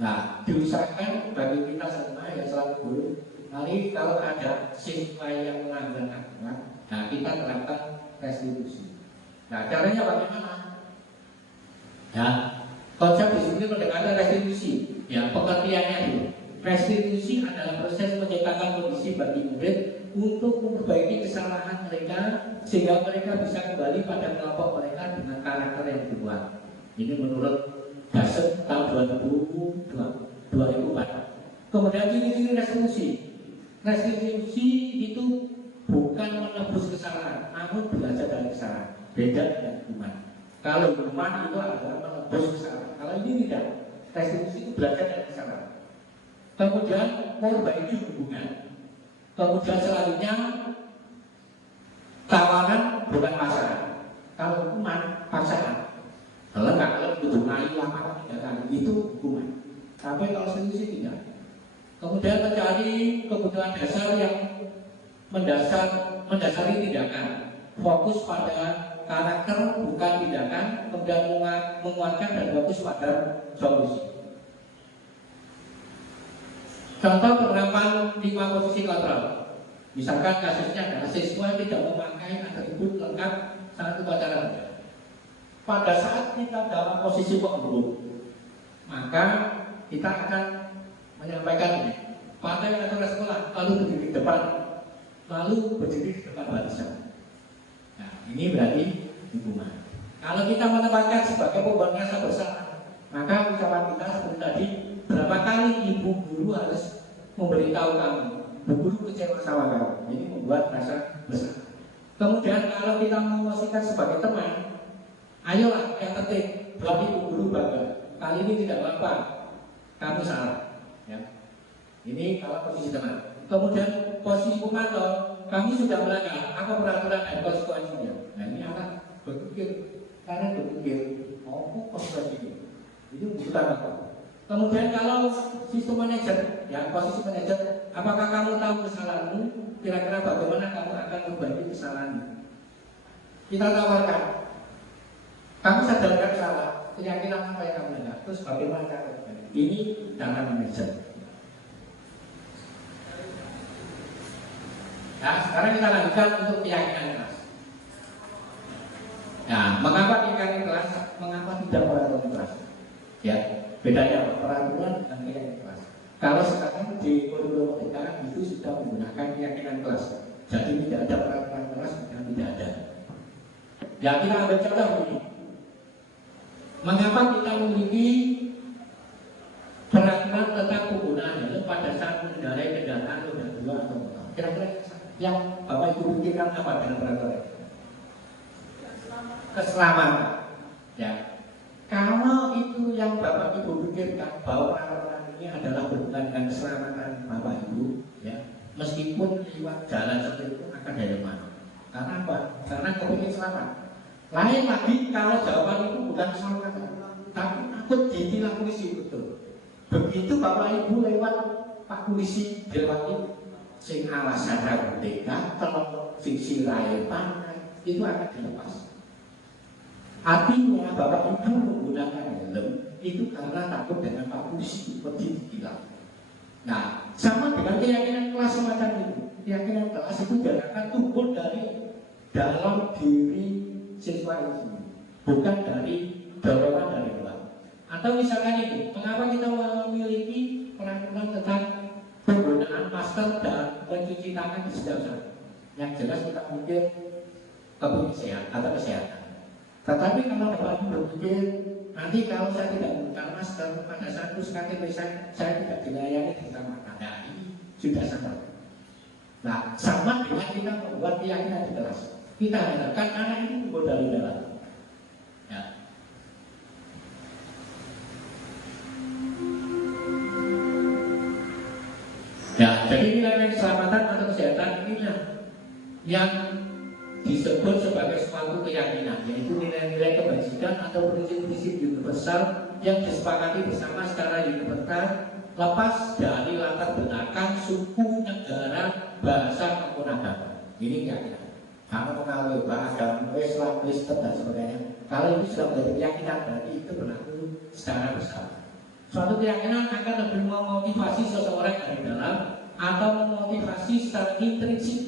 Nah, diusahakan bagi kita semua yang selalu guru. Mari kalau ada siswa yang melanggar aturan, nah kita terapkan restitusi. Nah caranya bagaimana? Ya, konsep disiplin pendekatan restitusi. Ya, pengertiannya dulu. Restitusi adalah proses menciptakan kondisi bagi murid untuk memperbaiki kesalahan mereka sehingga mereka bisa kembali pada kelompok mereka dengan karakter yang dibuat. Ini menurut Dasar tahun 2004. Kemudian ciri-ciri restitusi. Restitusi itu bukan menebus kesalahan, namun belajar dari kesalahan. Beda dengan hukuman. Kalau hukuman itu adalah menebus kesalahan. Kalau ini tidak. Restitusi itu belajar dari kesalahan. Kemudian memperbaiki hubungan. Kemudian selanjutnya tawanan bukan pasangan. Kalau hukuman pasangan. Kalau nggak butuh ngayu lama 3 kali itu hukuman. Tapi kalau restitusi tidak. Kemudian mencari kebutuhan dasar yang mendasari tindakan. Fokus pada karakter bukan tindakan. Kemudian menguatkan dan fokus pada solusi. Contoh penerapan 5 posisi kontrol. Misalkan kasusnya adalah siswa tidak memakai atribut lengkap saat upacara bendera. Pada saat kita dalam posisi pengguru, maka kita akan menyampaikan ini. Pakai aturan sekolah, lalu berdiri di depan, lalu berdiri di depan barisan. Nah, ini berarti hukuman. Kalau kita menempatkan sebagai pembuat rasa bersalah, maka ucapan kita seperti tadi, berapa kali ibu guru harus memberitahu kamu, ibu guru kecewa sama kamu, ini membuat rasa bersalah. Kemudian kalau kita memposisikan sebagai teman, ayolah yang tertib, buat ibu guru bangga. Kali ini tidak apa-apa, kamu salah. Ya. Ini kalau posisi teman. Kemudian posisi pemantau, kami sudah melanggar apa peraturan dan konsekuensinya. Nah ini anak berpikir, karena berpikir, oh konsekuensinya. Ini bukan apa. Kemudian kalau sistem manajer, ya posisi manajer, apakah kamu tahu kesalahanmu? Kira-kira bagaimana kamu akan memperbaiki kesalahanmu? Kita tawarkan. Kamu sadarkan salah, keyakinan apa yang kamu dengar, terus bagaimana cara ini cara manajer. Nah, sekarang kita lanjutkan untuk keyakinan kelas. Nah, mengapa keyakinan kelas? Mengapa tidak peraturan kelas? Ya, bedanya peraturan dan keyakinan kelas. Kalau sekarang di kurikulum sekarang itu sudah menggunakan keyakinan kelas. Jadi tidak ada peraturan kelas yang tidak ada. Ya kita ambil contoh begini. Mengapa kita memiliki peraturan tentang penggunaan helm pada saat mengendarai kendaraan roda 2 atau motor? Kira-kira yang Bapak Ibu pikirkan apa dengan peraturan? Keselamatan. Ya. Kalau itu yang Bapak Ibu pikirkan bahwa peraturan ini adalah berhubungan dengan keselamatan Bapak Ibu, ya, meskipun lewat jalan seperti itu akan helman. Karena apa? Karena kepingin selamat. Lain lagi kalau jawaban itu bukan keselamatan, tapi takut ditilang polisi, betul. Begitu Bapak Ibu lewat Pak polisi dilewati sing alasan merdeka, kalau sing sirai panai itu akan dilepas. Artinya Bapak Ibu menggunakan helm itu karena takut dengan Pak polisi seperti ditilang. Nah, sama dengan keyakinan kelas semacam itu. Keyakinan kelas itu akan tumbuh dari dalam diri siswa itu, bukan dari dorongan dari luar. Atau misalkan ini, mengapa kita memiliki peraturan tentang penggunaan masker dan mencuci tangan di setiap saat? Yang jelas kita mikir kebersihan atau kesehatan. Tetapi kalau Bapak Ibu berpikir, nanti kalau saya tidak menggunakan masker pada saat urus KTP saya tidak dilayani di taman. Nah, ini sudah sama. Nah, sama dengan kita membuat keyakinan di kelas. Kita harapkan anak ini tumbuh dari dalam. Ya. Ya, jadi nilai keselamatan atau kesehatan inilah yang disebut sebagai suatu keyakinan, yaitu nilai-nilai kebajikan atau prinsip-prinsip universal yang disepakati bersama secara universal, lepas dari latar belakang suku, negara, bahasa, maupun agama. Ini keyakinan. Karena pengaruh agama, Islam, Kristen dan sebagainya. Kalau itu sudah menjadi keyakinan, berarti itu berlaku secara bersama. Suatu keyakinan akan lebih memotivasi seseorang dari dalam atau memotivasi secara intrinsik.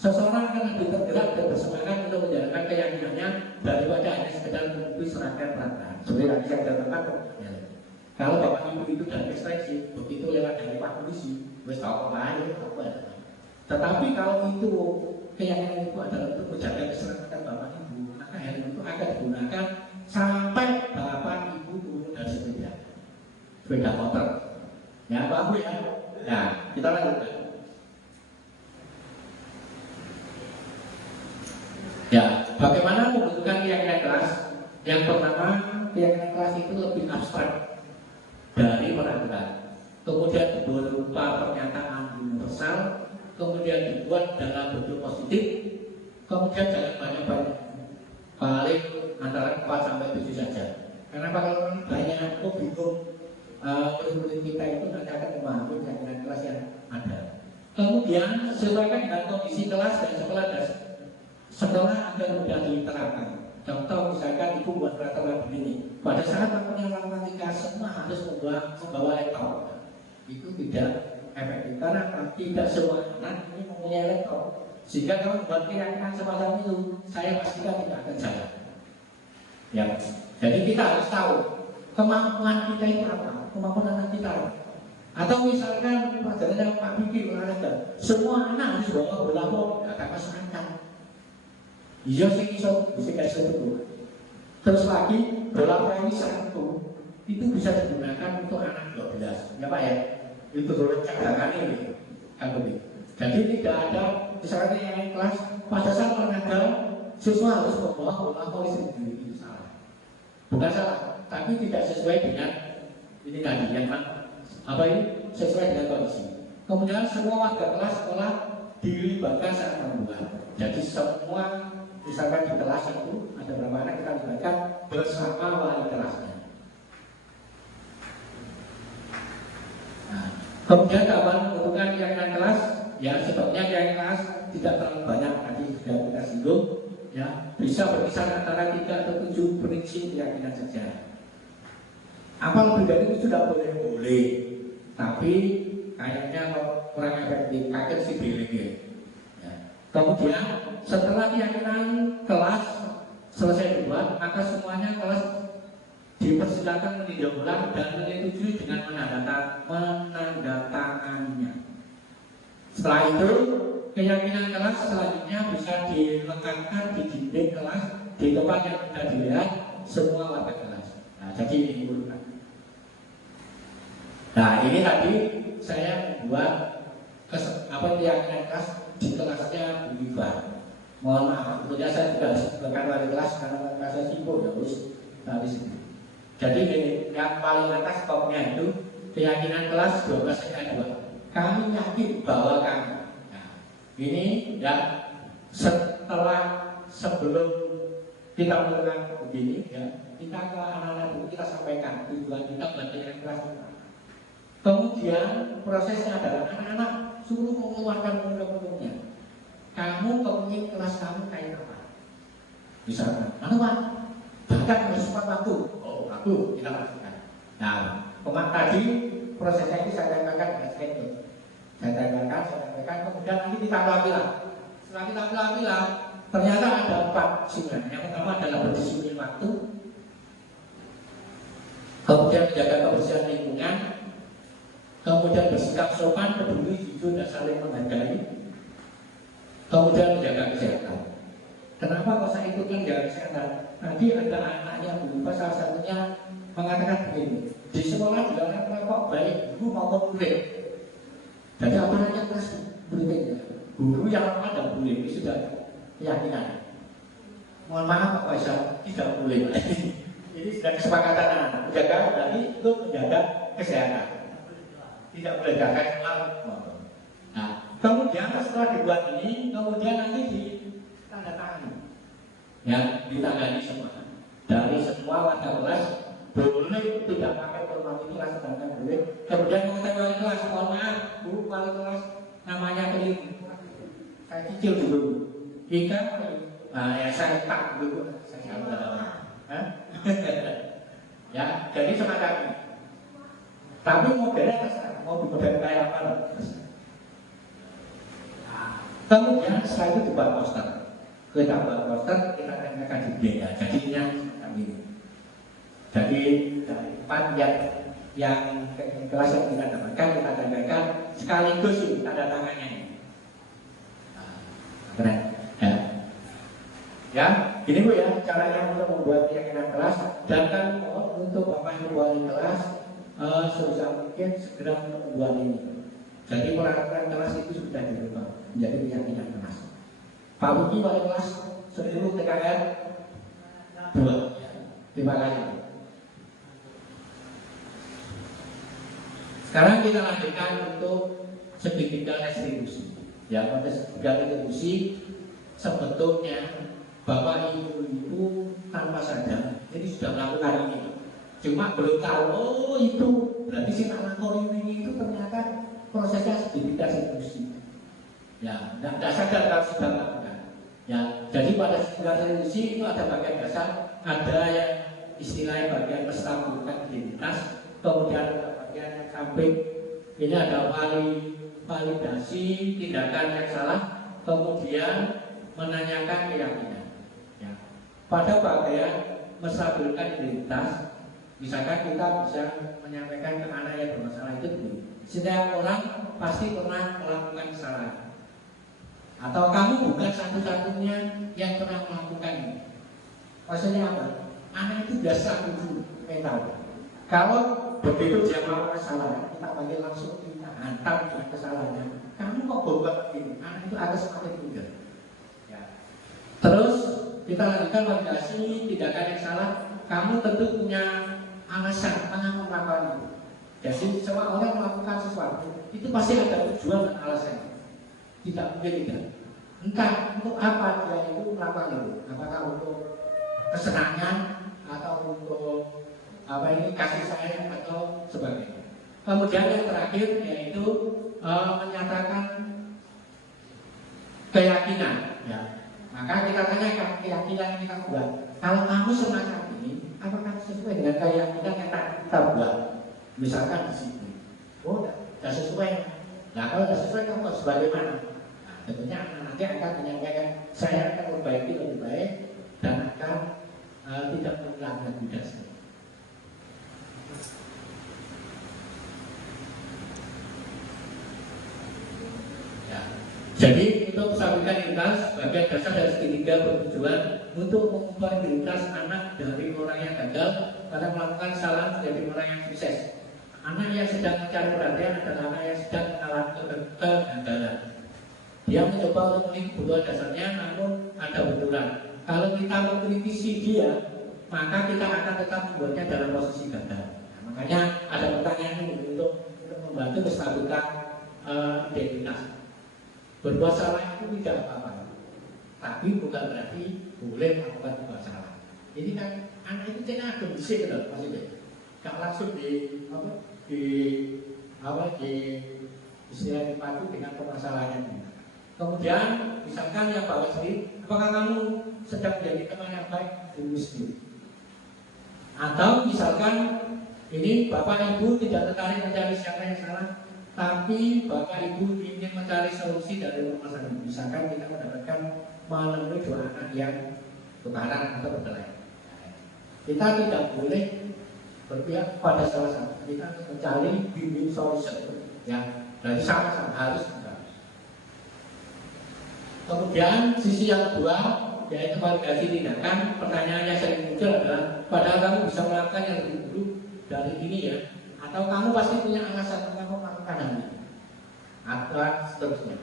Seseorang akan lebih tergerak dan bersemangat untuk menjalankan keyakinannya daripada hanya sekedar memenuhi serangkaian peraturan. Seperti yang saya katakan, kalau Bapak Ibu itu dari ekstensi, begitu lewat dari Pak polisi, wes tahu apa aja, apa. Tetapi kalau itu keyakinan itu adalah untuk menjaga keselamatan Bapak Ibu, maka hal itu akan digunakan sampai Bapak Ibu turun dari sepeda motor. Ya, Pak Bu ya. Nah, kita lanjutkan. Ya, bagaimana membentukkan keyakinan kelas? Yang pertama, keyakinan kelas itu lebih abstrak dari peraturan. Kemudian berupa pernyataan universal, kemudian dibuat dalam bentuk positif, kemudian jangan banyak-banyak, paling antara 4 sampai 7 saja. Kenapa kalau banyak, kok bingung? Murid-murid kita itu nanti akan memahami keyakinan kelas yang ada. Kemudian sesuaikan dengan kondisi kelas dan setelah agar mudah diterapkan. Contoh misalkan ibu buat peraturan begini, pada saat melakukan matematika semua harus membawa laptop. Itu tidak efektif karena tidak semua anak ini mempunyai laptop. Sehingga kalau membuat keyakinan semacam itu, saya pastikan tidak akan jalan. Ya, jadi kita harus tahu kemampuan kita itu apa, kemampuan anak kita apa. Atau misalkan pelajaran Pak Biki olahraga, semua anak harus bawa bola voli, tidak masuk akal. Iya sih bisa kasih itu. Terus lagi bola voli satu itu bisa digunakan untuk anak 12, ya Pak ya. Itu boleh cadangan ini, kan begitu. Jadi tidak ada misalnya yang kelas pada saat olahraga siswa harus membawa bola voli sendiri, itu salah. Bukan salah, tapi tidak sesuai dengan ini tadi yang apa ini sesuai dengan kondisi. Kemudian semua warga kelas sekolah dilibatkan saat membuat. Jadi semua misalkan di kelas itu ada berapa anak kita libatkan bersama wali kelasnya. Nah, kemudian tambahan membutuhkan keyakinan kelas, ya sebabnya keyakinan kelas tidak terlalu banyak tadi sudah kita singgung, ya bisa berkisar antara 3 atau 7 prinsip keyakinan saja. Apa lebih dari itu sudah boleh, tapi kayaknya kurang efektif, kaget sih bilangnya. Kemudian setelah keyakinan kelas selesai dibuat, maka semuanya kelas dipersilakan meninjau ulang dan menyetujui dengan menandatangannya. Setelah itu, keyakinan kelas selanjutnya bisa dilekatkan di dinding kelas di tempat yang sudah dilihat semua warga kelas. Nah, jadi ini urutan. Nah, ini tadi saya membuat keyakinan kelas di kelasnya Bu Iva. Mohon maaf, tentunya saya tidak sebutkan wali kelas karena saya sibuk ya Gus. Nah, di sini. Jadi yang paling atas topnya itu keyakinan kelas 12 ayat 2. Kami yakin bahwa kami. Nah, ini ya sebelum kita melakukan begini ya, kita ke anak-anak itu kita sampaikan tujuan kita buat keyakinan kelas. Kemudian prosesnya adalah anak-anak suruh mengeluarkan undang-undangnya. Kamu kepingin kelas kamu kayak apa? Misalkan, bahkan bersumpah waktu. Aku kita lakukan. Nah, tadi prosesnya ini saya tanyakan dengan schedule. Saya tanyakan, kemudian nanti kita pilah. Setelah kita pilah, ternyata ada 4 sungai. Yang pertama adalah berdisiplin waktu, kemudian menjaga kebersihan lingkungan, kemudian bersikap sopan, peduli, jujur, dan saling menghargai, kemudian menjaga kesehatan. Kenapa kok saya ikutkan jaga kesehatan? Tadi ada anaknya Bu Iva salah satunya mengatakan begini, di sekolah dilarang merokok baik guru maupun murid. Jadi apalagi kelas muridnya, guru yang lama dan murid itu sudah keyakinan. Mohon maaf Pak Faisal, tidak boleh. Ini sudah kesepakatan anak. Menjaga berarti itu menjaga kesehatan. Tidak boleh jaga keluar. Nah, kemudian setelah dibuat ini, kemudian nanti ditandatangani. Ya, ditangani semua dari semua warga kelas. Boleh tidak pakai formal kelas, sedangkan boleh. Kemudian mengatakan wali kelas, mohon maaf Bu, wali kelas namanya keliru. Saya cicil dulu. Ikan, nah ya saya tak dulu. Saya ya, jadi semacam ini. Tapi modelnya terserah, mau dimodel kayak apa? Kemudian setelah itu dibuat poster. Kita buat poster, kita tanyakan di media. Jadinya kami ini. Jadi dari 4 yang kelas yang kita dapatkan, kita tanyakan sekaligus tanda tangannya ini. Keren, ya. Ya, ini Bu ya caranya untuk membuat keyakinan kelas. Dan kan untuk Bapak Ibu wali kelas sebisa mungkin segera membuat ini. Jadi peraturan kelas itu sudah dirubah menjadi keyakinan kelas. Pak Buki wali kelas 10 TKR 2. Terima kasih. Sekarang kita lanjutkan untuk segitiga restribusi. Ya, pada segitiga restribusi sebetulnya Bapak Ibu tanpa sadar jadi sudah melakukan ini. Cuma belum tahu, oh itu berarti si lakon ini itu ternyata prosesnya segitiga restribusi. Ya, tidak sadar kalau sudah melakukan. Ya, jadi pada segitiga restribusi itu ada bagian dasar, ada yang istilahnya bagian menstabilkan identitas, kemudian bagian yang samping ini ada validasi tindakan yang salah, kemudian menanyakan keyakinan. Ya. Pada bagian menstabilkan identitas, misalkan kita bisa menyampaikan ke anak yang bermasalah itu, setiap orang pasti pernah melakukan kesalahan. Atau kamu bukan satu-satunya yang pernah melakukan ini. Maksudnya apa? Anak itu biasa dulu mental. Kalau begitu dia melakukan kesalahan, kita panggil langsung, kita hantam dengan kesalahannya. Kamu kok berbuat begini? Anak itu akan semakin mudah. Ya. Terus kita lanjutkan validasi tindakan yang salah. Kamu tentu punya alasan mengapa melakukan itu. Jadi semua orang melakukan sesuatu itu pasti ada tujuan dan alasannya. Tidak mungkin tidak. Entah untuk apa dia itu melakukan itu. Apakah untuk kesenangan atau untuk apa ini kasih sayang atau sebagainya. Kemudian yang terakhir yaitu menyatakan keyakinan. Ya. Maka kita tanyakan keyakinan yang kita buat. Kalau kamu semacam ini, apakah sesuai dengan keyakinan yang kita buat? Misalkan di sini, oh, tidak sesuai. Nah, kalau tidak sesuai, kamu harus bagaimana? Nah, tentunya nanti akan menyampaikan, saya akan memperbaiki lebih baik dan akan tidak mengulang lebih dasar. Ya. Jadi untuk kesabikan lintas bagian dasar dari segitiga bertujuan untuk mengubah identitas anak dari orang yang gagal karena melakukan kesalahan menjadi orang yang sukses. Anak yang sedang mencari perhatian adalah anak yang sedang mengalami kegagalan. Dia mencoba untuk memenuhi kebutuhan dasarnya, namun ada benturan. Kalau kita mengkritisi dia, maka kita akan tetap membuatnya dalam posisi gagal. Nah, makanya ada pertanyaan ini untuk membantu menstabilkan identitas. Berbuat salah itu tidak apa-apa, tapi bukan berarti boleh melakukan berbuat salah. Ini kan anak itu cina kondisi gitu, maksudnya gak langsung di istilah dipadu dengan permasalahannya. Kemudian misalkan yang bawa sendiri, apakah kamu sedang menjadi teman yang baik di muslim? Atau misalkan ini bapak ibu tidak tertarik mencari siapa yang salah, tapi bapak ibu ingin mencari solusi dari permasalahan. Misalkan kita mendapatkan melalui dua anak yang tukaran atau berkelahi, kita tidak boleh berpihak pada salah satu. Kita mencari win-win solution, ya. Berarti sama-sama harus. Kemudian sisi yang kedua yaitu validasi tindakan. Pertanyaannya sering muncul adalah, padahal kamu bisa melakukan yang lebih buruk dari ini ya, atau kamu pasti punya alasan kamu melakukan hal ini, atau seterusnya.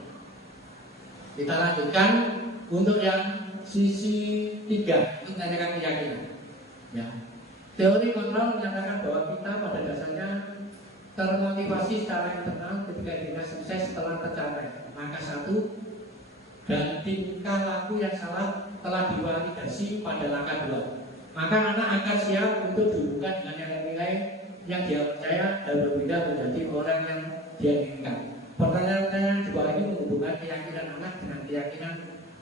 Kita lanjutkan untuk yang sisi 3, itu menanyakan keyakinan. Ya. Teori kontrol menyatakan bahwa kita pada dasarnya termotivasi secara internal ketika kita sukses setelah tercapai. Maka satu, dan tingkah laku yang salah telah divalidasi pada langkah 2. Maka anak akan siap untuk dihubungkan dengan nilai-nilai yang dia percaya dan berbeda menjadi orang yang dia inginkan. Pertanyaan-pertanyaan di bawah ini menghubungkan keyakinan anak dengan keyakinan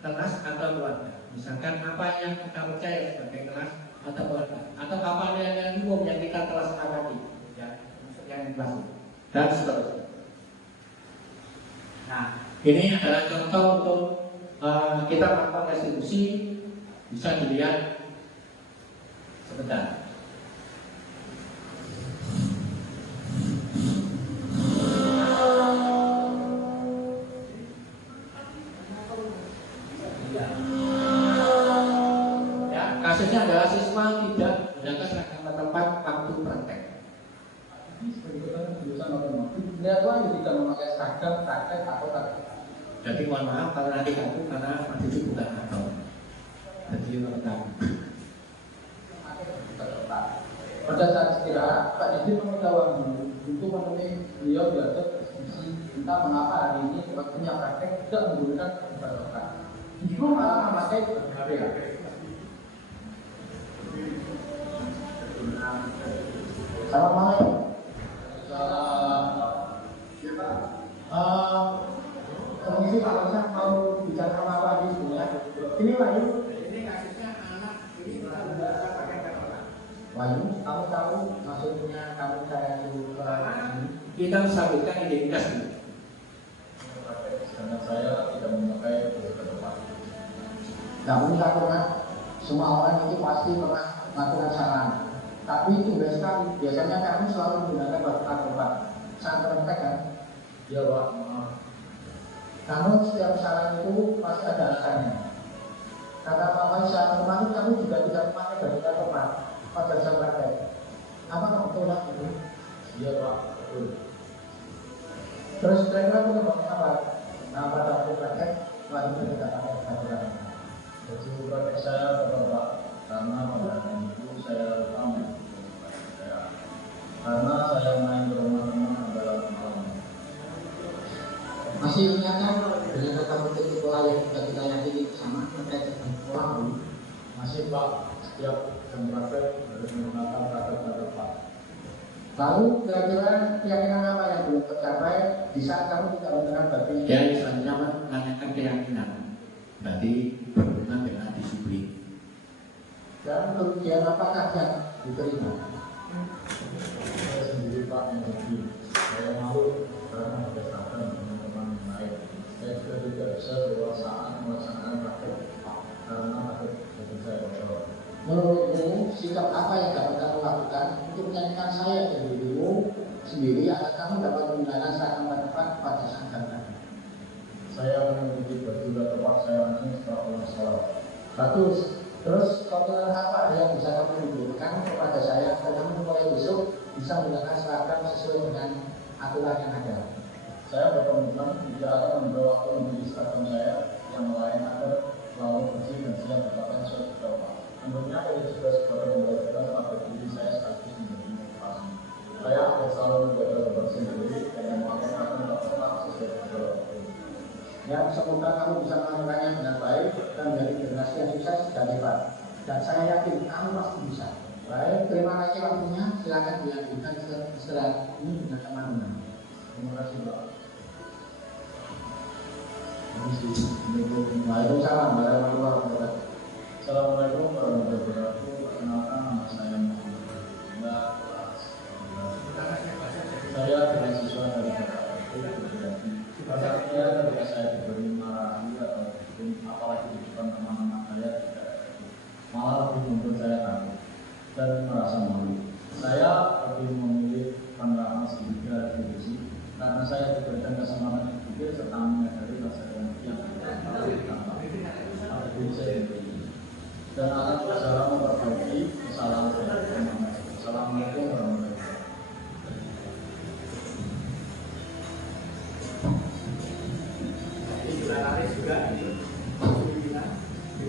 kelas atau keluarga. Misalkan apa yang kita percaya sebagai kelas atau keluarga, atau apa yang umum yang kita telah sepakati, ya, yang kelas dan seterusnya. Nah, ini adalah contoh untuk kita melakukan restitusi. Bisa dilihat sebentar. Ya, kasusnya adalah siswa tidak menggunakan seragam tempat waktu praktek. Dia tuh tidak memakai seragam praktek atau praktek. Jadi mohon maaf kalau nanti kartu karena itu bukan atau jadi lengkap. Pada saat istirahat, Pak Didi meminta waktu untuk menemui beliau diatur diskusi tentang mengapa hari ini waktunya praktek tidak menggunakan seragam. Justru malah memakai seragam. Selamat malam. Komisi Pak Lonsah mau bicara apa lagi sebenarnya? Ini Wahyu. Ini kasusnya anak ini kita belajar pakai kata. Wahyu, kamu tahu maksudnya kamu saya dulu Kita sabutkan identitas dulu. karena saya tidak memakai seragam. Gak usah pernah, semua orang itu pasti pernah melakukan kesalahan. Tapi itu biasa sekali, biasanya kamu selalu menggunakan baju tempat saat praktek kan? Iya Pak, maaf. Namun setiap kesalahan itu pasti ada alasannya. Kata Mama Isya, kemarin kamu juga tidak memakai baju tempat pada saat praktek. Apa kamu betul lah itu? Iya Pak, betul. Terus kira-kira penyebabnya apa? Nah pada waktu praktek, wajib tidak pakai baju tempat. Baju praktek saya Bapak, karena pada hari itu saya lupa karena saya main ke rumah teman adalah malam. Masih ingat kan dengan kata bentuk pola yang kita yakini sama terkait dengan pola dulu? Masih Pak, setiap jam praktek harus menggunakan kata-kata Pak. Lalu kira-kira keyakinan apa yang belum tercapai di saat kamu tidak menggunakan baju ini? Ya, selanjutnya menanyakan keyakinan. Berarti berhubungan dengan disiplin. Dan kerugian apakah yang diterima? Saya sendiri Pak yang rugi. Saya malu karena ada seragam teman-teman yang lain. Saya juga tidak bisa bawa saat melaksanakan praktek Pak, karena takut jadi saya bocor. Menurutmu sikap apa yang dapat kamu lakukan untuk menyanyikan saya sendiri atau kamu dapat menggunakan seragam tepat pada saat jam? Saya mengikuti baju tepat saya langsung setelah sholat. Bagus. Terus komentar apa yang bisa kamu berikan kepada saya dan kamu mulai besok bisa menggunakan seragam sesuai dengan aturan yang ada? Saya berkomitmen tidak akan membawa waktu membeli seragam saya yang lain agar selalu bersih dan siap berpakaian sesuai jadwal. Tentunya ini juga sebagai pembelajaran pada diri saya sekaligus menjadi motivasi. Saya akan selalu menjaga kebersihan diri dan memakai pakaian tepat sesuai jadwal. Ya, semoga kamu bisa melakukannya dengan baik dan menjadi generasi yang sukses dan hebat. Dan saya yakin kamu pasti bisa. Baik, terima kasih waktunya. Silakan dilanjutkan setelah ini dengan teman-teman. Terima kasih Pak. Waalaikumsalam warahmatullahi wabarakatuh. Assalamualaikum warahmatullahi wabarakatuh. Perkenalkan nama saya Muhammad. Saya beasiswa dari Pasarnya ketika saya diberi marahi atau apalagi di depan teman-teman saya malah lebih membuat saya takut dan merasa malu. Saya lebih memilih penerapan segitiga retribusi karena saya diberikan kesempatan berpikir serta menyadari rasa yang ada diri saya sendiri dan akan berusaha memperbaiki kesalahan saya. Assalamualaikum warahmatullahi wabarakatuh.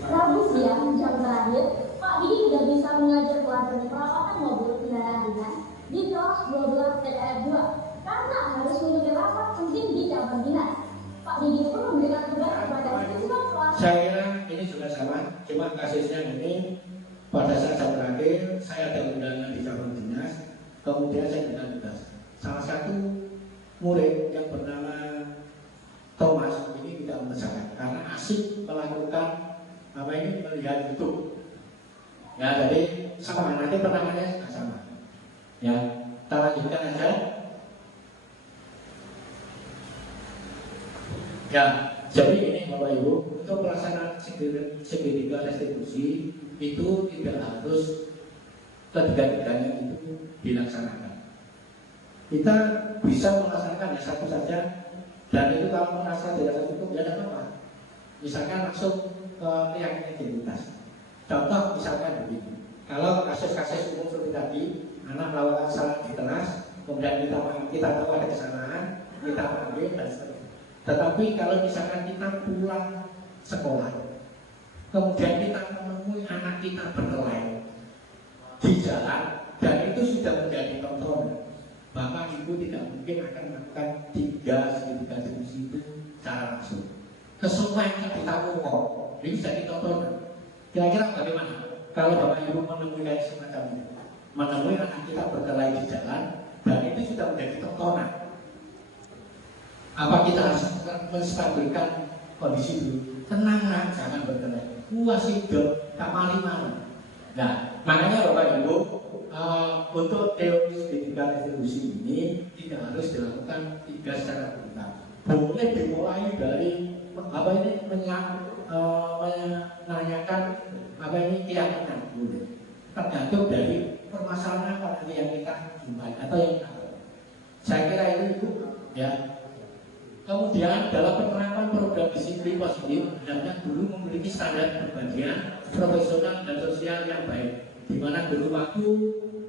Rabu siang jam terakhir, Pak Didi tidak bisa mengajar pelajaran perawatan mobil kendaraan ringan di kelas 12 TKF 2 karena harus mengikuti rapat penting di cabang dinas. Pak Didi pun memberikan tugas kepada siswa kelas. Saya kira ini juga sama, cuma kasusnya ini pada saat jam terakhir saya ada undangan di cabang dinas, kemudian saya berikan tugas. Salah satu murid yang bernama Thomas ini tidak mengerjakan karena asik melakukan apa ini melihat YouTube. Ya, jadi sama nanti pertanyaannya sama. Ya, kita lanjutkan aja. Ya, jadi ini Bapak Ibu, untuk pelaksanaan segitiga restitusi itu tidak harus ketiga-tiganya itu dilaksanakan. Kita bisa melaksanakan ya satu saja. Dan itu kalau merasa dirasa cukup, ya tidak apa-apa. Misalkan langsung ke keyakinan identitas. Contoh misalkan begini. Kalau kasus-kasus umum seperti tadi, anak melakukan kesalahan di kelas, kemudian kita tahu ada kesalahan, kita panggil dan seterusnya. Tetapi kalau misalkan kita pulang sekolah, kemudian kita menemui anak kita berkelahi di jalan, dan itu sudah menjadi tontonan, Bapak Ibu tidak mungkin akan melakukan tiga restitusi itu secara langsung. Kesemuanya kita kok, ini bisa ditonton. Kira-kira bagaimana? Kalau Bapak Ibu menemui kayak semacam ini, menemui anak kita berkelahi di jalan, dan itu sudah menjadi tontonan. Apa kita harus menstabilkan kondisi dulu? Tenang lah, jangan berkelahi. Puas hidup, tak malu-malu. Nah, makanya Bapak Ibu, untuk teori segitiga restitusi ini tidak harus dilakukan tiga secara beruntun. Boleh dimulai dari apa ini menanyakan apa ini keyakinan, boleh. Tergantung dari permasalahan apa yang kita jumpai atau yang kita. Saya kira itu ya. Kemudian dalam penerapan program disiplin positif, hendaknya guru memiliki standar pembagian profesional dan sosial yang baik, di mana guru waktu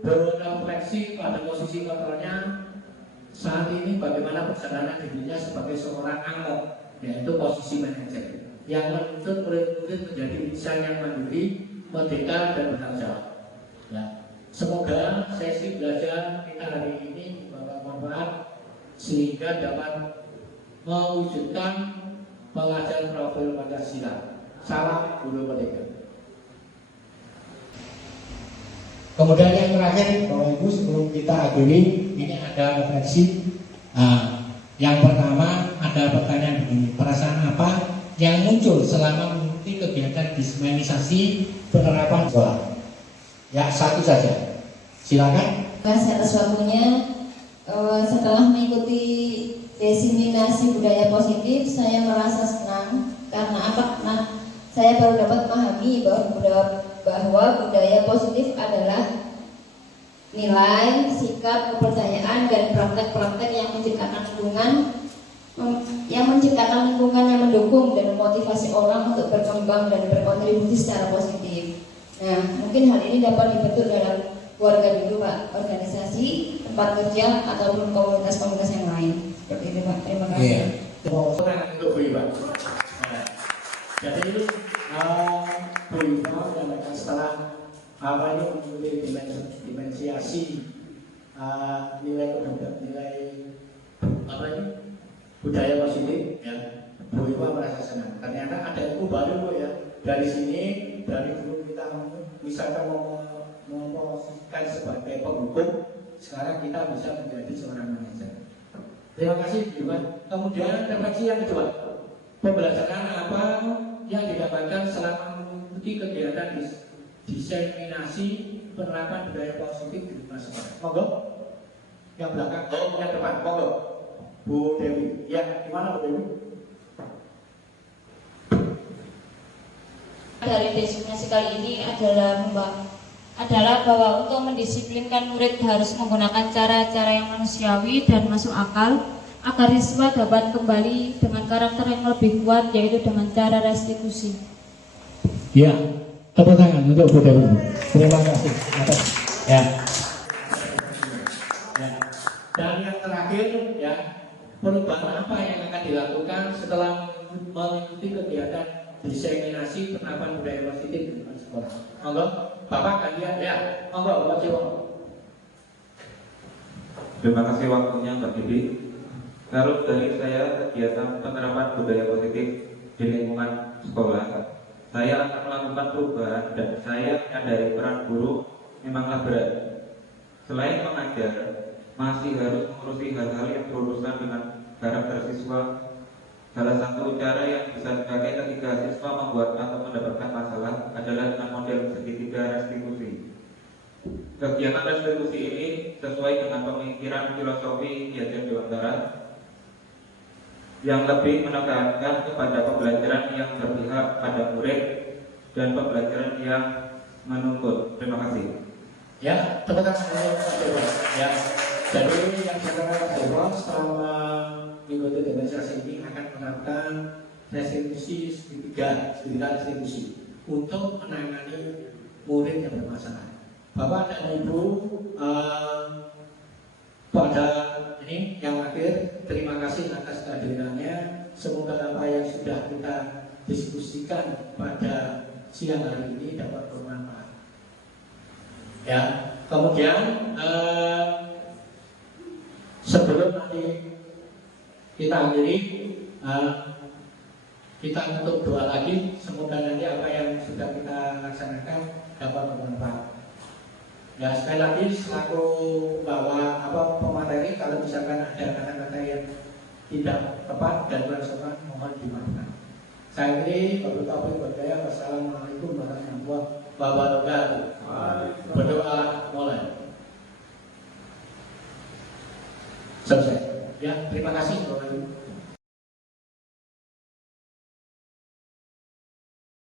berrefleksi pada posisi kontrolnya saat ini bagaimana perjalanan dirinya sebagai seorang angkot, yaitu posisi manajer yang menuntut murid-murid menjadi insan yang mandiri, merdeka dan bertanggung jawab. Ya. Semoga sesi belajar kita hari ini bermanfaat sehingga dapat mewujudkan pengajaran profil Pancasila. Salam Guru Merdeka. Kemudian yang terakhir, Bapak Ibu, sebelum kita akhiri, ini ada refleksi. Yang pertama ada pertanyaan begini: perasaan apa yang muncul selama mengikuti kegiatan disemanisasi penerapan sekolah? Ya, satu saja. Silakan. Terima kasih atas waktunya. Setelah mengikuti diseminasi budaya positif, saya merasa senang karena apa? Nah, saya baru dapat memahami bahwa budaya positif adalah nilai, sikap, kepercayaan, dan praktek-praktek yang menciptakan lingkungan yang mendukung dan memotivasi orang untuk berkembang dan berkontribusi secara positif. Nah, mungkin hal ini dapat dibentuk dalam keluarga dulu, Pak, organisasi, tempat kerja, ataupun komunitas-komunitas yang lain. Seperti itu, Pak. Terima kasih. Iya. Untuk Bu Iwa. Nah, jadi Bu Iwa menyampaikan setelah ini mengikuti dimensiasi nilai budaya positif, ya. Bu Iwa merasa senang. Ternyata ada ilmu baru, Bu, ya. Dari sini, dari dulu kita misalkan memposisikan sebagai penghukum, sekarang kita bisa menjadi seorang manajer. Terima kasih, Bu Iwa. Kemudian refleksi yang kedua, pembelajaran apa yang didapatkan selama mengikuti kegiatan diseminasi penerapan budaya positif di rumah sekolah. Monggo, yang belakang, yang depan, monggo. Bu Dewi, ya, gimana Bu Dewi? Dari desiminasi kali ini adalah bahwa untuk mendisiplinkan murid harus menggunakan cara-cara yang manusiawi dan masuk akal agar siswa dapat kembali dengan karakter yang lebih kuat, yaitu dengan cara restitusi. Ya, tepuk tangan untuk Bu Dewi. Terima kasih. Ya. Dan yang terakhir, ya, perubahan apa yang akan dilakukan setelah mengikuti kegiatan diseminasi penerapan budaya positif di sekolah? Monggo, Bapak kalian, ya, monggo, Bapak Jiwo. Terima kasih waktunya, Mbak Didi. Kalau dari saya, kegiatan penerapan budaya positif di lingkungan sekolah, saya akan melakukan perubahan dan saya menyadari peran guru memanglah berat. Selain mengajar, masih harus mengurusi hal-hal yang berurusan dengan karakter siswa. Salah satu cara yang bisa dipakai ketika siswa membuat atau mendapatkan masalah adalah dengan model segitiga restitusi. Kegiatan restitusi ini sesuai dengan pemikiran filosofi Ki Hajar Dewantara yang lebih menekankan kepada pembelajaran yang berpihak pada murid dan pembelajaran yang menuntut. Terima kasih. Ya, teman-teman ya. Jadi yang dilakukan Pak Dewa selama mengikuti demonstrasi ini akan menerapkan restitusi segitiga restitusi untuk menangani murid yang bermasalah. Bapak dan Ibu, pada ini yang akhir, terima kasih atas kehadirannya. Semoga apa yang sudah kita diskusikan pada siang hari ini dapat bermanfaat. Ya, kemudian sebelum nanti kita akhiri, kita untuk doa lagi. Semoga nanti apa yang sudah kita laksanakan dapat bermanfaat. Ya, sekali lagi selaku bahwa pemateri, kalau misalkan ada kata-kata yang tidak tepat dan kurang sopan, mohon dimaafkan. Saya ini Bapak Berdaya. Wassalamualaikum warahmatullahi wabarakatuh. Berdoa mulai. Selesai. Ya, terima kasih Bapak Ibu.